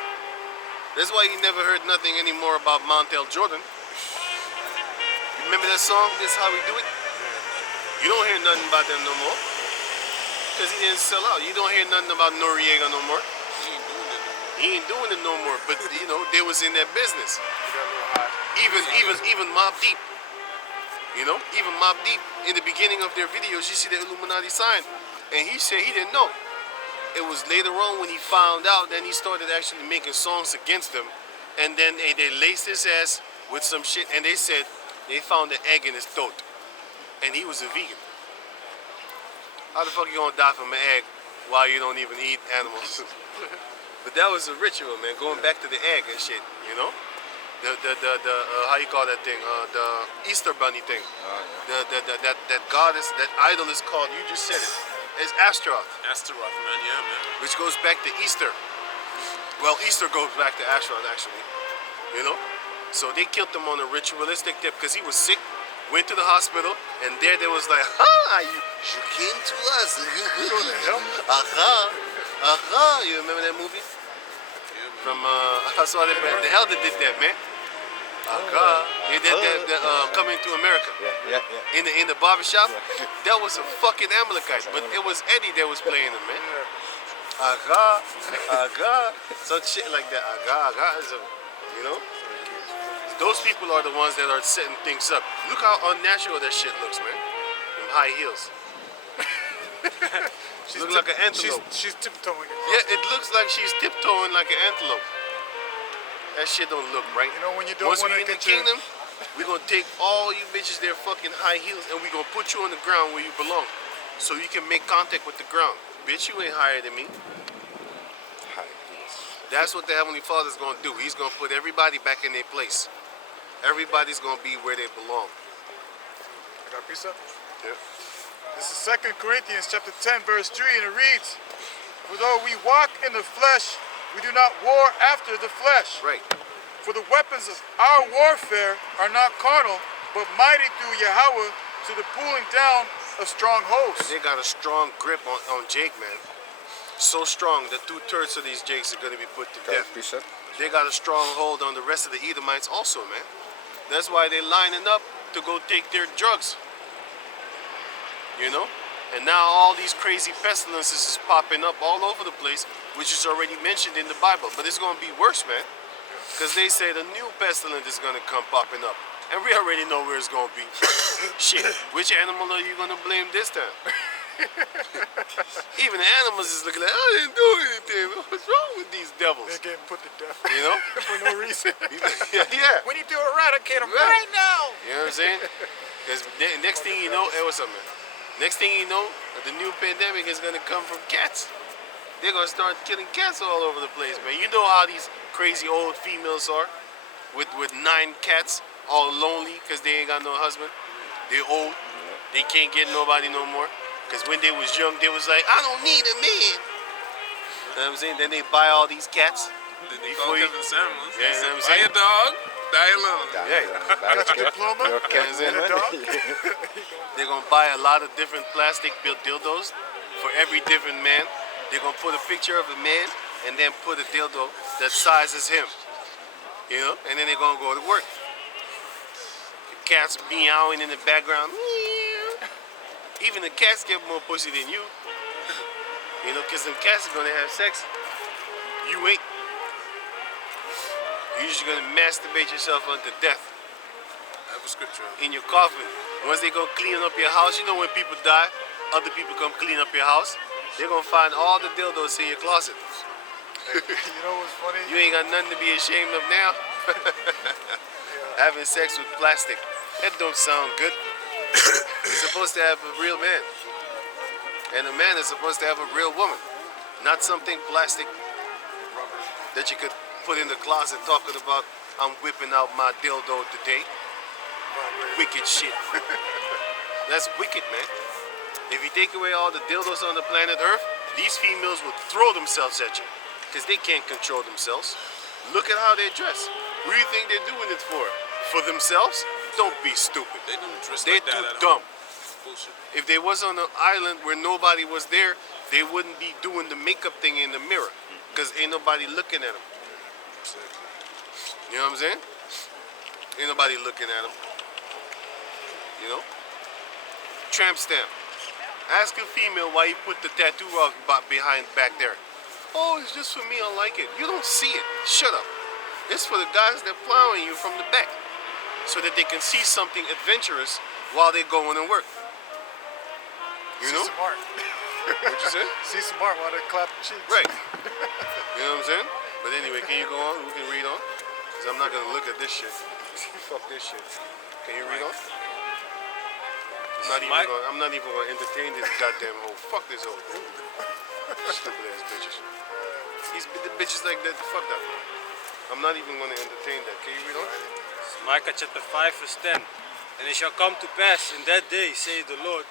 That's why you never heard nothing anymore about Montel Jordan. You remember that song, This How We Do It? You don't hear nothing about them no more. Because he didn't sell out. You don't hear nothing about Noriega no more. He ain't doing it no more. But, you know, they was in that business. Even Mobb Deep. You know, even Mobb Deep, in the beginning of their videos, you see the Illuminati sign. And he said he didn't know. It was later on when he found out, then he started actually making songs against them. And then they laced his ass with some shit, and they said they found the egg in his throat. And he was a vegan. How the fuck you gonna die from an egg while you don't even eat animals? But that was a ritual, man, going back to the egg and shit, you know? The how you call that thing? The Easter bunny thing. That goddess, that idol is called, you just said it. It's Astaroth. Astaroth, man, yeah, man. Which goes back to Easter. Well, Easter goes back to Astaroth, actually. You know? So they killed him on a ritualistic tip because he was sick, went to the hospital, and there they was like, you came to us. You remember that movie? From, the Elder did that, man. They did that Coming to America. Yeah. In the barbershop, that was a fucking Amalekite, but it was Eddie that was playing him, man. Some shit like that. You know? Those people are the ones that are setting things up. Look how unnatural that shit looks, man. Them high heels. Look like an antelope. She's tiptoeing. Yeah, it looks like she's tiptoeing like an antelope. That shit don't look right. You know when you don't Once want we to in the get your... kingdom, we're gonna take all you bitches their fucking high heels and we're gonna put you on the ground where you belong. So you can make contact with the ground. Bitch, you ain't higher than me. That's what the Heavenly Father's gonna do. He's gonna put everybody back in their place. Everybody's gonna be where they belong. I got a piece up? Yeah. This is 2 Corinthians chapter 10, verse 3, and it reads, "For though we walk in the flesh, we do not war after the flesh. Right. For the weapons of our warfare are not carnal, but mighty through Yahweh to the pulling down of strongholds." They got a strong grip on Jake, man. So strong that 2/3 of these Jakes are gonna be put to death. They got a strong hold on the rest of the Edomites also, man. That's why they're lining up to go take their drugs. You know? And now all these crazy pestilences is popping up all over the place, which is already mentioned in the Bible. But it's going to be worse, man. Because they say the new pestilence is going to come popping up. And we already know where it's going to be. Shit, which animal are you going to blame this time? Even the animals is looking like, I didn't do anything. What's wrong with these devils? They're getting put to death. You know? For no reason. Yeah. We need to eradicate them Right. right now. You know what I'm saying? Because next thing you know, what's up, man? Next thing you know, the new pandemic is going to come from cats. They're going to start killing cats all over the place, man. You know how these crazy old females are with 9 cats, all lonely because they ain't got no husband. They're old. They can't get nobody no more. Because when they was young, they was like, I don't need a man. know what I'm saying? Then they buy all these cats. Then they call Before you- Kevin Samuels. Yeah, He you know said, what I'm buy a saying? dog, die alone. Got your diploma? You know what I'm saying? And a dog? They're gonna buy a lot of different plastic built dildos for every different man. They're gonna put a picture of a man and then put a dildo that sizes him. You know? And then they're gonna go to work. The cats meowing in the background. Meow. Even the cats get more pussy than you. You know, because them cats are gonna have sex. You ain't. You're just gonna masturbate yourself unto death I have a scripture. in your coffin. Once they go clean up your house, you know when people die, other people come clean up your house. They're gonna find all the dildos in your closet. You know what's funny? You ain't got nothing to be ashamed of now. Having sex with plastic. That don't sound good. You're supposed to have a real man. And a man is supposed to have a real woman. Not something plastic that you could put in the closet talking about, I'm whipping out my dildo today. Wicked shit. That's wicked, man. If you take away all the dildos on the planet Earth, these females will throw themselves at you. Because they can't control themselves. Look at how they dress. What do you think they're doing it for? For themselves? Don't be stupid. They don't dress They're like that too at dumb. home. Bullshit. If they was on an island where nobody was there, they wouldn't be doing the makeup thing in the mirror. Because ain't nobody looking at them. You know what I'm saying? Ain't nobody looking at them. You know? Tramp stamp. Ask a female why you put the tattoo behind back there. Oh, it's just for me, I like it. You don't see it. Shut up. It's for the guys that plowing you from the back. So that they can see something adventurous while they're going to work. You know? See some art. What you say? See some art while they're clapping cheeks. Right. You know what I'm saying? But anyway, can you go on? We can read on? Because I'm not going to look at this shit. Fuck this shit. Can you read on? I'm not even going to entertain this goddamn hoe. Fuck this hoe. Stupid ass bitches. These bitches like that, fuck that. I'm not even going to entertain that. Can you read on? Micah chapter 5 verse 10. And it shall come to pass in that day, saith the Lord,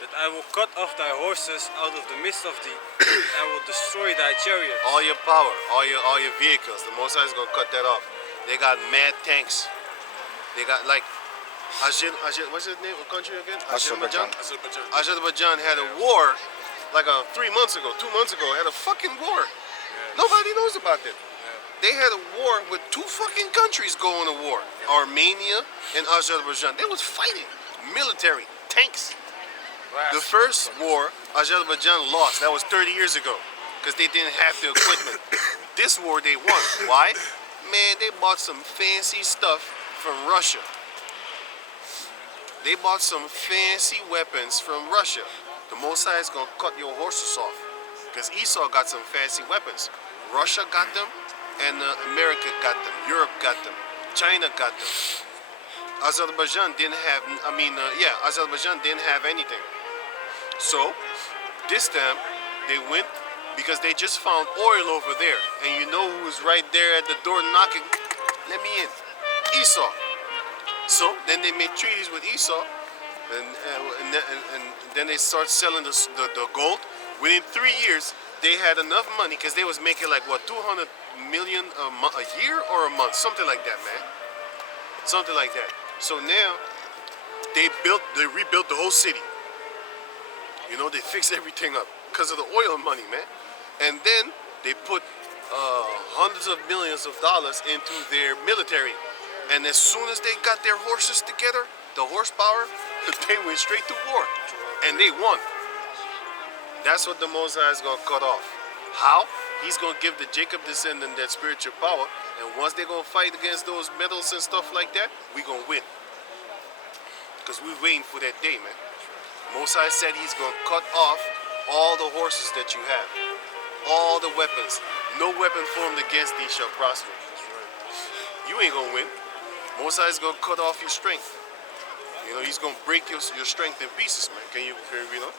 that I will cut off thy horses out of the midst of thee, and I will destroy thy chariots. All your power, all your vehicles, the Most High is going to cut that off. They got mad tanks. They got like what's his name? What country again? Azerbaijan. Azerbaijan had a war like 3 months ago, 2 months ago, had a fucking war. Nobody knows about that. They had a war with two fucking countries going to war. Armenia and Azerbaijan. They was fighting. Military. Tanks. The first war, Azerbaijan lost. That was 30 years ago. Because they didn't have the equipment. This war they won. Why? Man, they bought some fancy stuff from Russia. They bought some fancy weapons from Russia. The Most High is going to cut your horses off. Because Esau got some fancy weapons. Russia got them, and America got them. Europe got them. China got them. Azerbaijan didn't have, Azerbaijan didn't have anything. So, this time, they went because they just found oil over there. And you know who was right there at the door knocking? Let me in. Esau. So, then they made treaties with Esau. And then they start selling the gold. Within 3 years, they had enough money because they was making like what, 200 million a year or a month, something like that, man. Something like that. So now they rebuilt the whole city. You know, they fixed everything up because of the oil money, man. And then they put hundreds of millions of dollars into their military. And as soon as they got their horses together, the horsepower, they went straight to war. And they won. That's what the Most High is going to cut off. How? He's going to give the Jacob descendant that spiritual power. And once they're going to fight against those metals and stuff like that, we're going to win. Because we're waiting for that day, man. Most High said he's going to cut off all the horses that you have. All the weapons. No weapon formed against thee shall prosper. You ain't going to win. Most High is going to cut off your strength. You know, he's going to break your strength in pieces, man. Can you read on?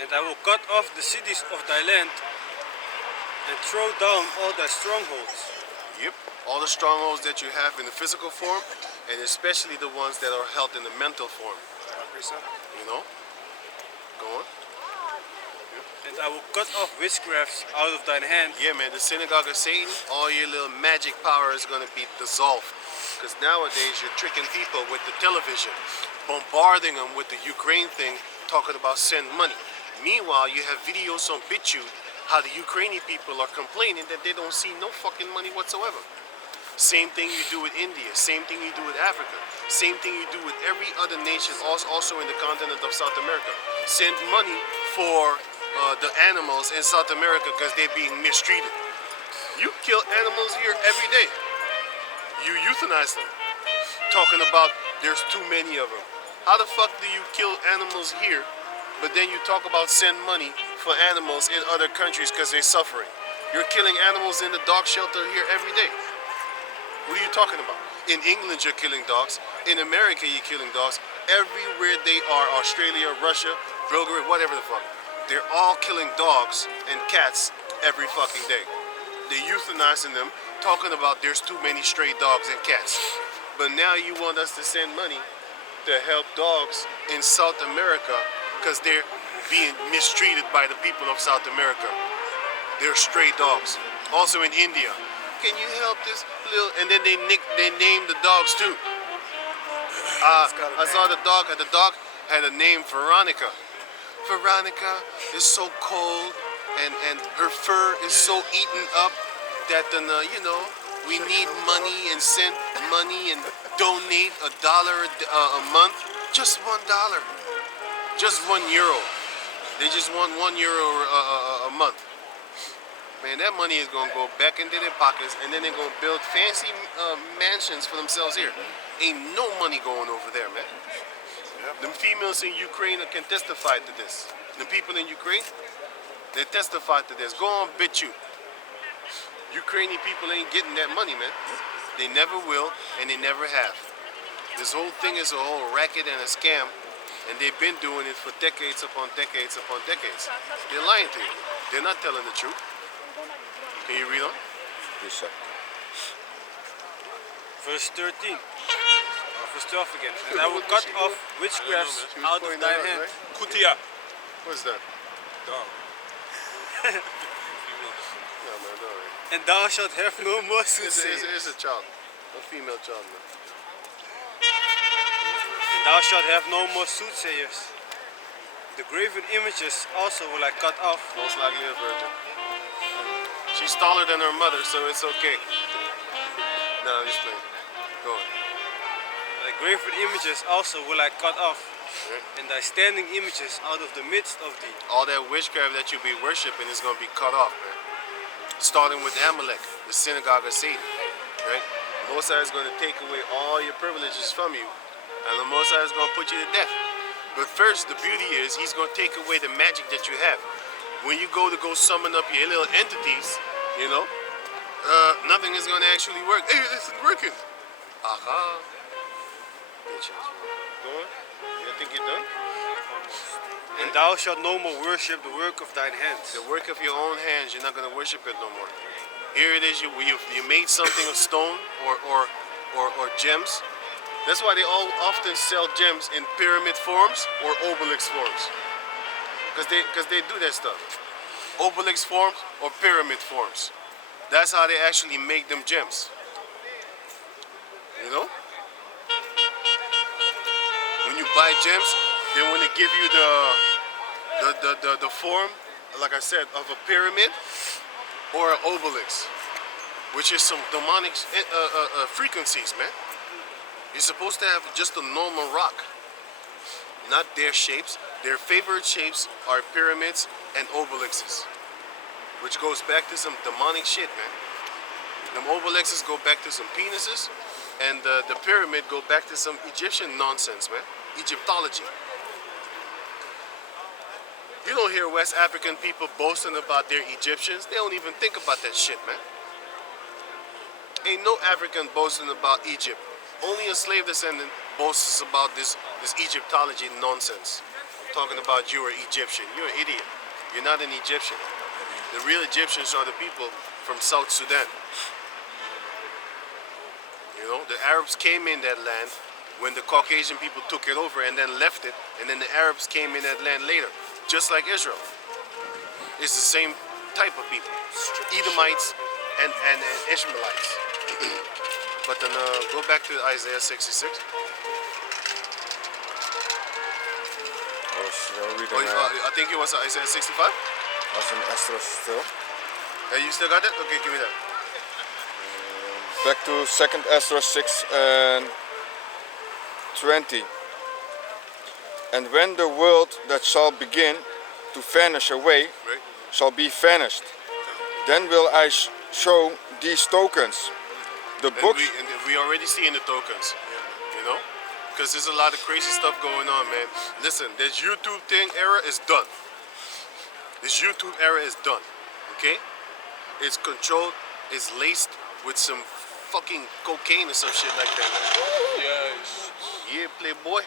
And I will cut off the cities of thy land, and throw down all thy strongholds. Yep, all the strongholds that you have in the physical form, and especially the ones that are held in the mental form. You know? Go on. And I will cut off witchcrafts out of thine hand. Yeah, man, the synagogue of Satan, all your little magic power is going to be dissolved. Because nowadays you're tricking people with the television, bombarding them with the Ukraine thing, talking about send money. Meanwhile, you have videos on BitChute how the Ukrainian people are complaining that they don't see no fucking money whatsoever. Same thing you do with India, same thing you do with Africa, same thing you do with every other nation, also in the continent of South America. Send money for the animals in South America because they're being mistreated. You kill animals here every day. You euthanize them. Talking about there's too many of them. How the fuck do you kill animals here, but then you talk about send money for animals in other countries because they're suffering? You're killing animals in the dog shelter here every day. What are you talking about? In England you're killing dogs. In America you're killing dogs. Everywhere they are, Australia, Russia, Bulgaria, whatever the fuck. They're all killing dogs and cats every fucking day. They're euthanizing them, talking about there's too many stray dogs and cats. But now you want us to send money to help dogs in South America because they're being mistreated by the people of South America. They're stray dogs. Also in India. Can you help this little? And then they named the dogs too. I saw the dog had a name, Veronica. Veronica is so cold and her fur is so eaten up that we need money and send money and donate $1 a month. Just $1. Just €1. They just want €1 a month. Man, that money is gonna go back into their pockets, and then they're gonna build fancy mansions for themselves here. Ain't no money going over there, man. Them females in Ukraine can testify to this. The people in Ukraine, they testify to this. Go on BitChute. Ukrainian people ain't getting that money, man. They never will, and they never have. This whole thing is a whole racket and a scam, and they've been doing it for decades upon decades upon decades. They're lying to you. They're not telling the truth. Can you read on? Yes, sir. Verse 13. Verse 12 again. And I will cut off witchcrafts out of thine hand. Right? Kutia. What's that? Dog. Yeah, man, all right. And thou shalt have no more It's soothsayers. a child. A female child, man. And thou shalt have no more soothsayers. The graven images also will I cut off. Most likely a virgin. She's taller than her mother, so it's okay. No, I'm just playing. Go on. The graven images also will I cut off. Yeah. And thy standing images out of the midst of thee. All that witchcraft that you be worshiping is going to be cut off, man. Starting with Amalek, the synagogue of Satan, right? Mosai is going to take away all your privileges from you, and the Mosai is going to put you to death. But first, the beauty is he's going to take away the magic that you have. When you go summon up your little entities, nothing is going to actually work. Hey, this is working. Aha. Bitches. Go on. You think you're done? And thou shalt no more worship the work of thine hands. The work of your own hands, you're not going to worship it no more. Here it is, you made something of stone or gems. That's why they all often sell gems in pyramid forms or obelisk forms. Because they do that stuff. Obelisk forms or pyramid forms. That's how they actually make them gems. You know? When you buy gems, then when they give you the form, like I said, of a pyramid or an obelisk, which is some demonic frequencies, man. You're supposed to have just a normal rock, not their shapes. Their favorite shapes are pyramids and obelisks, which goes back to some demonic shit, man. Them obelisks go back to some penises, and the pyramid go back to some Egyptian nonsense, man. Egyptology. You don't hear West African people boasting about their Egyptians. They don't even think about that shit, man. Ain't no African boasting about Egypt. Only a slave descendant boasts about this Egyptology nonsense. Talking about you are Egyptian. You're an idiot. You're not an Egyptian. The real Egyptians are the people from South Sudan. You know, the Arabs came in that land when the Caucasian people took it over and then left it, and then the Arabs came in that land later, just like Israel. It's the same type of people, Edomites and Ishmaelites. But then go back to Isaiah 66. I think it was Isaiah 65. Als een Esdras stil. Hey, you still got that? Okay, give me that. Back to 2nd Esdras 6 and 20. And when the world that shall begin to vanish away Right? shall be vanished, then will I show these tokens. The And books. we already seeing the tokens, you know? Because there's a lot of crazy stuff going on, man. Listen, this YouTube thing era is done. This YouTube era is done, okay? It's controlled, it's laced with some fucking cocaine or some shit like that, man. Yes. Yeah, playboy.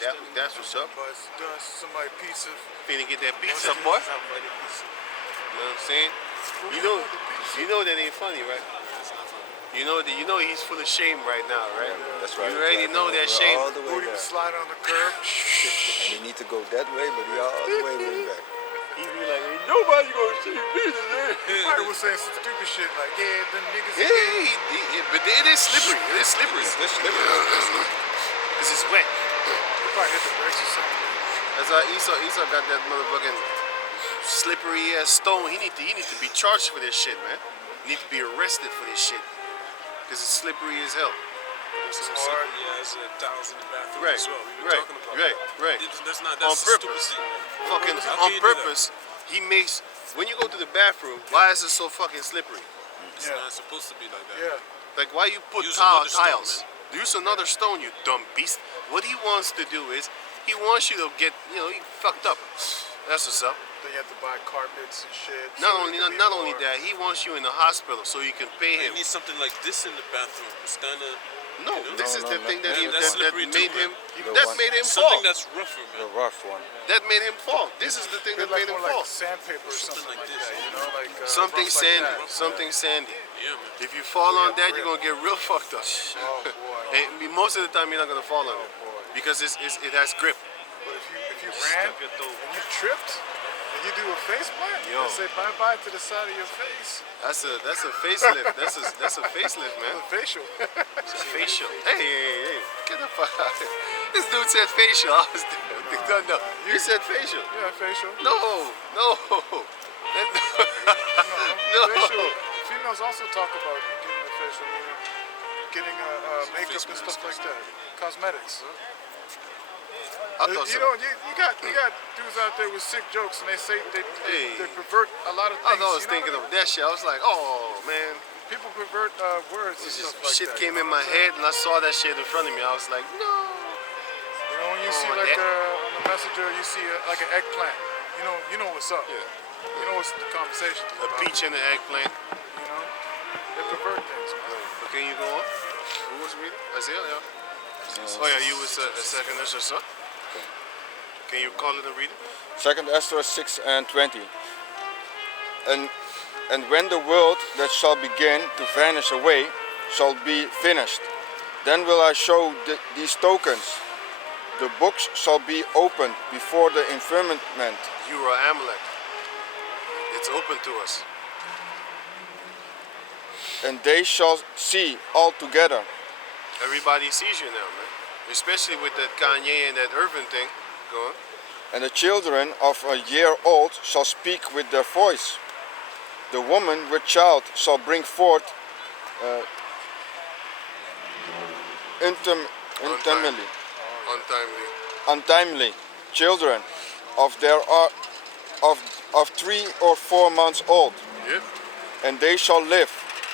Yeah, that's what's up. But does somebody pizza? Finna get that pizza, boy. You know what I'm saying? You know that ain't funny, right? You know he's full of shame right now, right? That's right. You already know that shame. All the way Booty back. was sliding on the curb. And you need to go that way, but you're all the way back. He be like, ain't nobody gonna see me today. Probably was saying some stupid shit like, yeah, them niggas. Yeah, but it is slippery. It is slippery. It's slippery. Because it's wet. They probably hit the brakes or something. That's why Esau got that motherfucking slippery ass stone. He need to be charged for this shit, man. He need to be arrested for this shit. Because it's slippery as hell. So he has towels in the bathroom Right, as well. We were right, talking about right, that. right. That's On a purpose. stupid thing, man. Fucking How on can you do that? purpose, he makes, when you go to the bathroom, why is it so fucking slippery? It's not supposed to be like that. Yeah. Like, why you put Use another stone, tiles? Use another stone, you dumb beast. What he wants to do is, he wants you to get, you fucked up. That's what's up. Then you have to buy carpets and shit. Not so only it can be not only more- that, he wants you in the hospital so you can pay You him. need something like this in the bathroom. It's kind of No, this is the thing that that's that slippery made too, him man. that made him fall. something that's rougher, The man. rough one. That made him fall. This is the thing They're that like made him more fall. like sandpaper or something like this. that, you know, like Something rough like sandy. that. Something sandy. Yeah, man. If you fall on that, you're gonna get real fucked up. Oh boy. And most of the time, you're not gonna fall on it because it has grip. But if you ran and you tripped and you do a face plant, Yo. and say bye bye to the side of your face. That's a facelift. That's a facelift, man. The facial. It's a facial. Hey, get the fuck out. This dude said facial. I was no. You said facial. Yeah, facial. No. No. Facial. Females also talk about getting a facial, meaning getting makeup face and stuff like mask. that. Cosmetics. I thought You so. know, you got dudes out there with sick jokes, and they say they Hey. pervert a lot of I things. was you know thinking what I of that shit. I was like, oh man. mean? People pervert words and This stuff like shit that. came you in know my what I'm saying? head and I saw that shit in front of me. I was like, no. You know, when you see Oh, like that- on the messenger, you see like an eggplant. You know what's up. Yeah. You know what's the conversation is A about. peach and an eggplant. You know, they pervert things, man. But can you go on? Who was reading? Isaiah, yeah. Oh yeah, you was a second Ezra, son. Can you call it and read it? 2nd Esdras 6 and 20. And when the world that shall begin to vanish away shall be finished, then will I show these tokens. The books shall be opened before the firmament, You are Amalek. It's open to us. and they shall see all together. Everybody sees you now, man. Especially with that Kanye and that Irvin thing. Go on. And the children of a year old shall speak with their voice. The woman with child shall bring forth untimely Untimely. children of 3 or 4 months old, Yep. and they shall live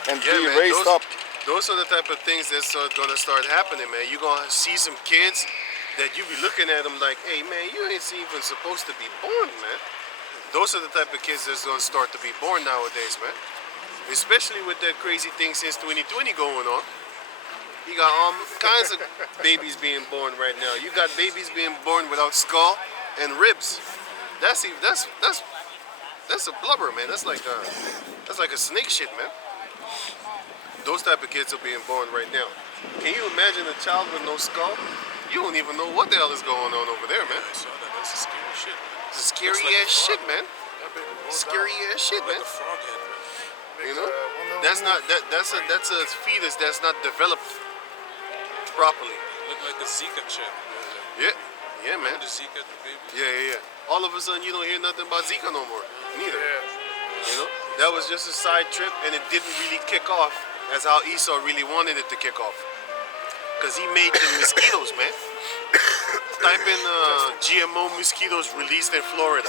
and Yeah, be man. raised up. Those are the type of things that's gonna start happening, man. You're gonna see some kids that you be looking at them like, hey, man, you ain't even supposed to be born, man. Those are the type of kids that's gonna start to be born nowadays, man. Especially with that crazy thing since 2020 going on. You got all kinds of babies being born right now. You got babies being born without skull and ribs. That's a blubber, man. That's like a snake shit, man. Those type of kids are being born right now. Can you imagine a child with no skull? You don't even know what the hell is going on over there, man. I saw that. That's a scary shit, man. It's a scary Looks like ass a shit, frog. man. That Scary ass shit, Like man. a frog head, man. You know, that's not that's a fetus that's not developed properly. Look like a Zika chip. Yeah, yeah, man. The Zika, the baby. Yeah. All of a sudden, you don't hear nothing about Zika no more. Neither. Yeah. You know, that was just a side trip, and it didn't really kick off as how Esau really wanted it to kick off. Cause he made the mosquitoes, man. Type in GMO mosquitoes released in Florida.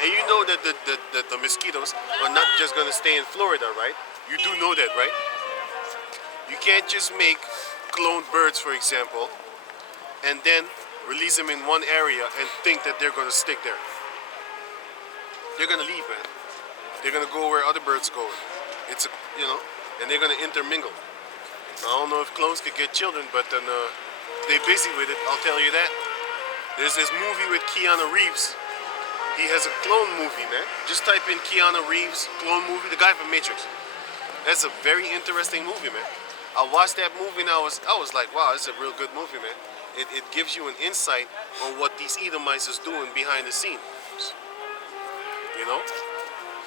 And you know that the mosquitoes are not just gonna stay in Florida, right? You do know that, right? You can't just make cloned birds, for example, and then release them in one area and think that they're gonna stick there. They're gonna leave, man. They're gonna go where other birds go. It's you know, and they're gonna intermingle. I don't know if clones could get children, but then they're busy with it. I'll tell you that. There's this movie with Keanu Reeves. He has a clone movie, man. Just type in Keanu Reeves clone movie. The guy from Matrix. That's a very interesting movie, man. I watched that movie and I was like, wow, this is a real good movie, man. It gives you an insight on what these Edomites is doing behind the scenes. You know,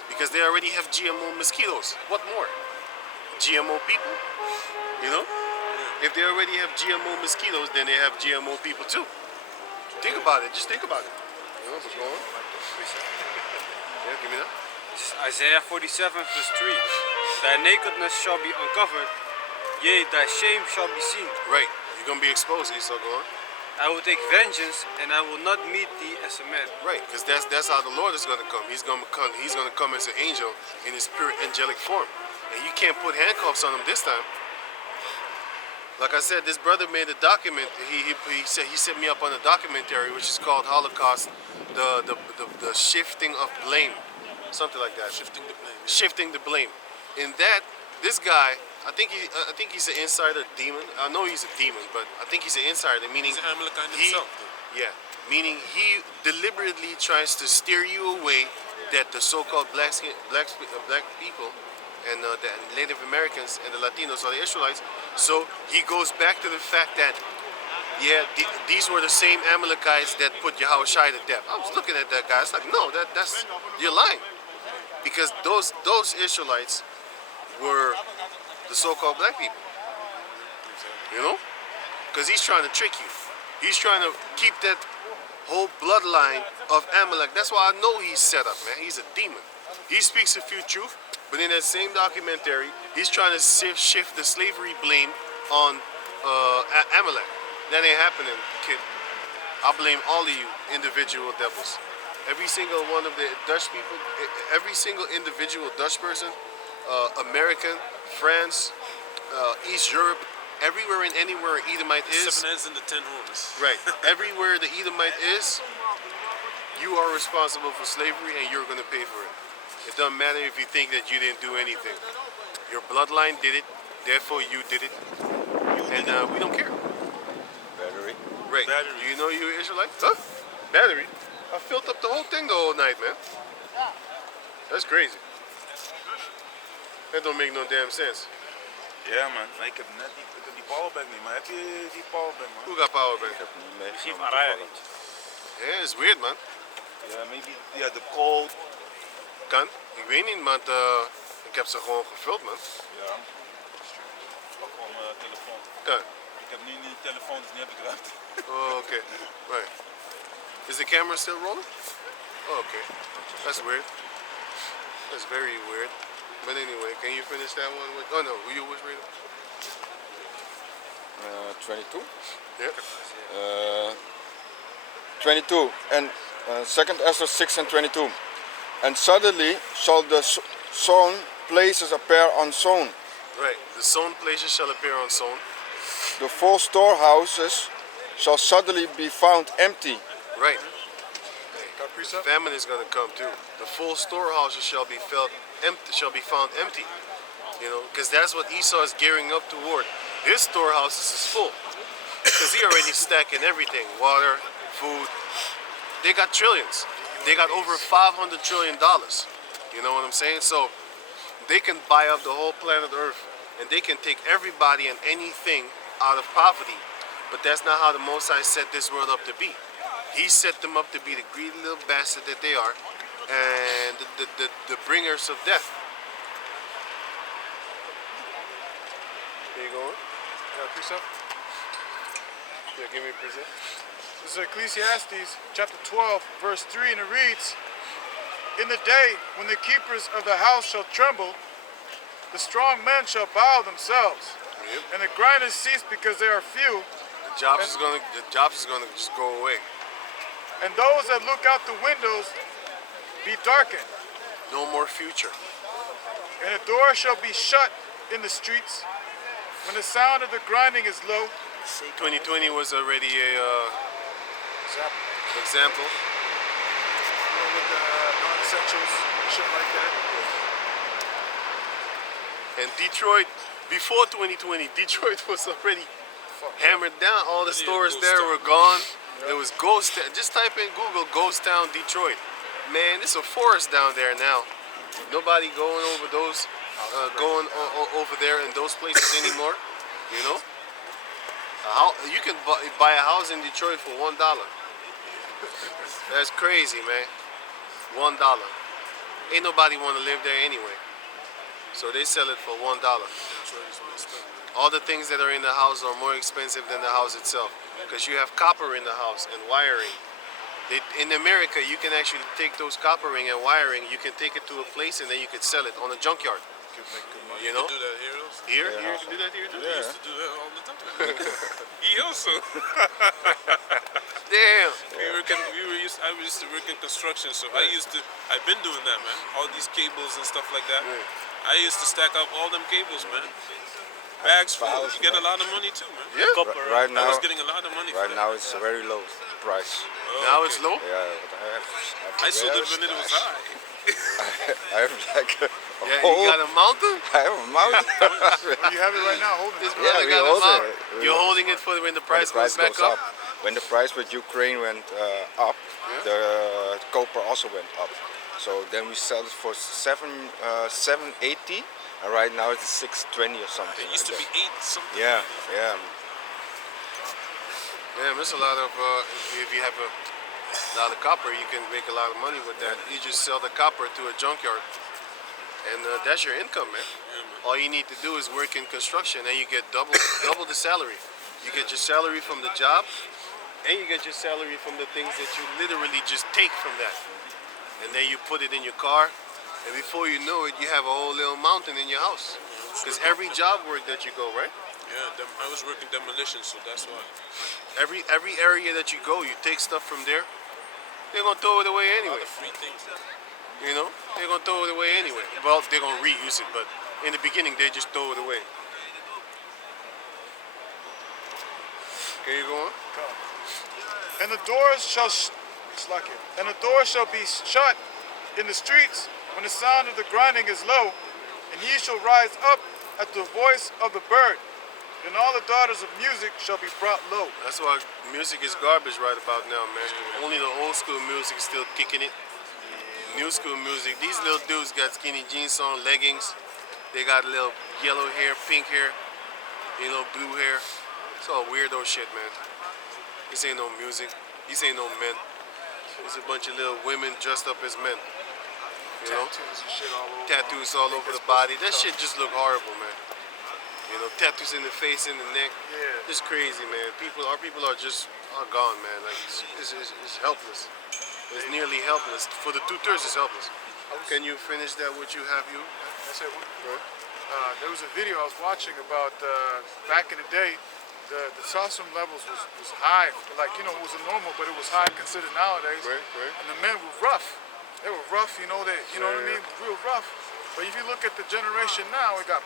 because they already have GMO mosquitoes. What more? GMO people. You know, if they already have GMO mosquitoes, then they have GMO people too. Think about it. Just think about it. You know what's going on? Yeah, give me that. This is Isaiah 47 verse 3. Thy nakedness shall be uncovered, yea, thy shame shall be seen. Right. You're gonna be exposed, Esau. Go on. I will take vengeance, and I will not meet thee as a man. Right, because that's how the Lord is gonna come. He's gonna come. He's gonna come as an angel in his pure angelic form, and you can't put handcuffs on him this time. Like I said, this brother made a document. He set me up on a documentary which is called Holocaust, the shifting of blame, something like that. Shifting the blame. In that, this guy, I think he's an insider demon. I know he's a demon, but I think he's an insider, meaning He's an Amalekite himself, though. yeah, meaning he deliberately tries to steer you away that the so-called black people and the Native Americans and the Latinos are the Israelites. So he goes back to the fact that, yeah, these were the same Amalekites that put Yahushua to death. I was looking at that guy. It's like, no, that's you're lying, because those Israelites were the so-called black people. You know, because he's trying to trick you. He's trying to keep that whole bloodline of Amalek. That's why I know he's set up, man. He's a demon. He speaks a few truth. But in that same documentary, he's trying to shift the slavery blame on Amalek. That ain't happening, kid. I blame all of you individual devils. Every single one of the Dutch people, every single individual Dutch person, American, France, East Europe, everywhere and anywhere Edomite is. 7 heads and the 10 horns. Right. Everywhere the Edomite is, you are responsible for slavery and you're going to pay for it. It doesn't matter if you think that you didn't do anything. Your bloodline did it, therefore you did it, and we don't care. Battery. Right. Battery. Do you know you're Israelite? Huh? Battery? I filled up the whole thing the whole night, man. That's crazy. That don't make no damn sense. Ja man, maar ik heb die powerbank niet, maar heb je die powerbank man? Who got power bank? Misschien van Raya niet. Yeah, it's weird, man. Ja, maybe, ja, de code. Kan? Ik weet niet, want ik heb ze gewoon gevuld, man. Ja. Pak gewoon mijn telefoon. Kan? Ik heb nu niet de telefoon, dus nu heb ik eruit. Oh, okay. Right. Is the camera still rolling? Oh, okay. That's weird. That's very weird. But anyway, can you finish that one with... Oh, no. You was reading? 22. Yeah. 22 and 2nd Esther 6 and 22. And suddenly shall the sown places appear unsown. Right. The sown places shall appear unsown. The full storehouses shall suddenly be found empty. Right. Got precept? Famine is going to come too. The full storehouses shall be found empty. You know, because that's what Esau is gearing up toward. His storehouses is full. Because he already stacking everything. Water, food. They got trillions. They got over $500 trillion. You know what I'm saying? So they can buy up the whole planet Earth, and they can take everybody and anything out of poverty. But that's not how the Most High set this world up to be. He set them up to be the greedy little bastard that they are, and the bringers of death. Here you going? Yeah, precept. Yeah, give me a present. This is Ecclesiastes chapter 12, verse 3, and it reads, "In the day when the keepers of the house shall tremble, the strong men shall bow themselves, Yep. and the grinders cease because they are few, The jobs is gonna just go away. and those that look out the windows be darkened, No more future. and the door shall be shut in the streets, when the sound of the grinding is low." 2020 was already a example. You know, with the non-essentials, shit like that. And Detroit, before 2020, Detroit was already hammered down. All the stores there were gone. There was ghost town. Just type in Google ghost town Detroit. Man, it's a forest down there now. Nobody going over those, over there in those places anymore. You know, you can buy a house in Detroit for $1. That's crazy, man. $1. Ain't nobody want to live there anyway. So they sell it for $1. All the things that are in the house are more expensive than the house itself because you have copper in the house and wiring. In America, you can actually take those coppering and wiring, you can take it to a place and then you can sell it on a junkyard. You know? Do that here also. Here? You can do that here too? I used to do that all the time. He also. Damn. I used to work in construction, so I've been doing that, man. All these cables and stuff like that. I used to stack up all them cables, man. Bags full. You get a lot of money too, man. Yeah. Copper. Right I now, was getting a lot of money for that. now it's very low price. Now it's low? Yeah, but I sold it when it was high. I have like a Yeah, whole, you got a mountain? I have a mountain. Well, you have it right now, holding This it. brother we got a hold mountain. it. You're holding it for when the When price, the price goes back goes up? When the price with Ukraine went up, the copper also went up. So then we sell it for 780, and right now it's 620 or something. It used to like be that. 8 something. Yeah, yeah. Yeah, there's a lot of, if you have a lot of copper, you can make a lot of money with that. You just sell the copper to a junkyard, and that's your income, man. All you need to do is work in construction, and you get double the salary. You get your salary from the job, and you get your salary from the things that you literally just take from that. And then you put it in your car, and before you know it, you have a whole little mountain in your house. Because every job work that you go, right? Yeah, I was working demolition, so that's why. Every area that you go, you take stuff from there. They're gonna throw it away A anyway. lot of free things. You know, they're gonna throw it away anyway. Well, they're gonna reuse it, but in the beginning, they just throw it away. Okay, you going? And the doors shall and the doors shall be shut in the streets when the sound of the grinding is low, and ye shall rise up at the voice of the bird, and all the daughters of music shall be brought low. That's why music is garbage right about now, man. Only the old school music still kicking it. New school music, these little dudes got skinny jeans on, leggings. They got a little yellow hair, pink hair, blue hair. It's all weirdo shit, man. This ain't no music. These ain't no men. It's a bunch of little women dressed up as men. You know? Tattoos and shit all over. Tattoos all over the body. That shit just look horrible, man. You know, tattoos in the face, in the neck. Yeah. It's crazy, man. Our people are gone, man. Like it's helpless. It's nearly helpless. For the 2/3, it's helpless. Can you finish that? What you have, you? That's it. There was a video I was watching about back in the day. The testosterone levels was high, like it was a normal, but it was high considered nowadays. Right. And the men were rough. They were rough, what I mean, real rough. But if you look at the generation now, it got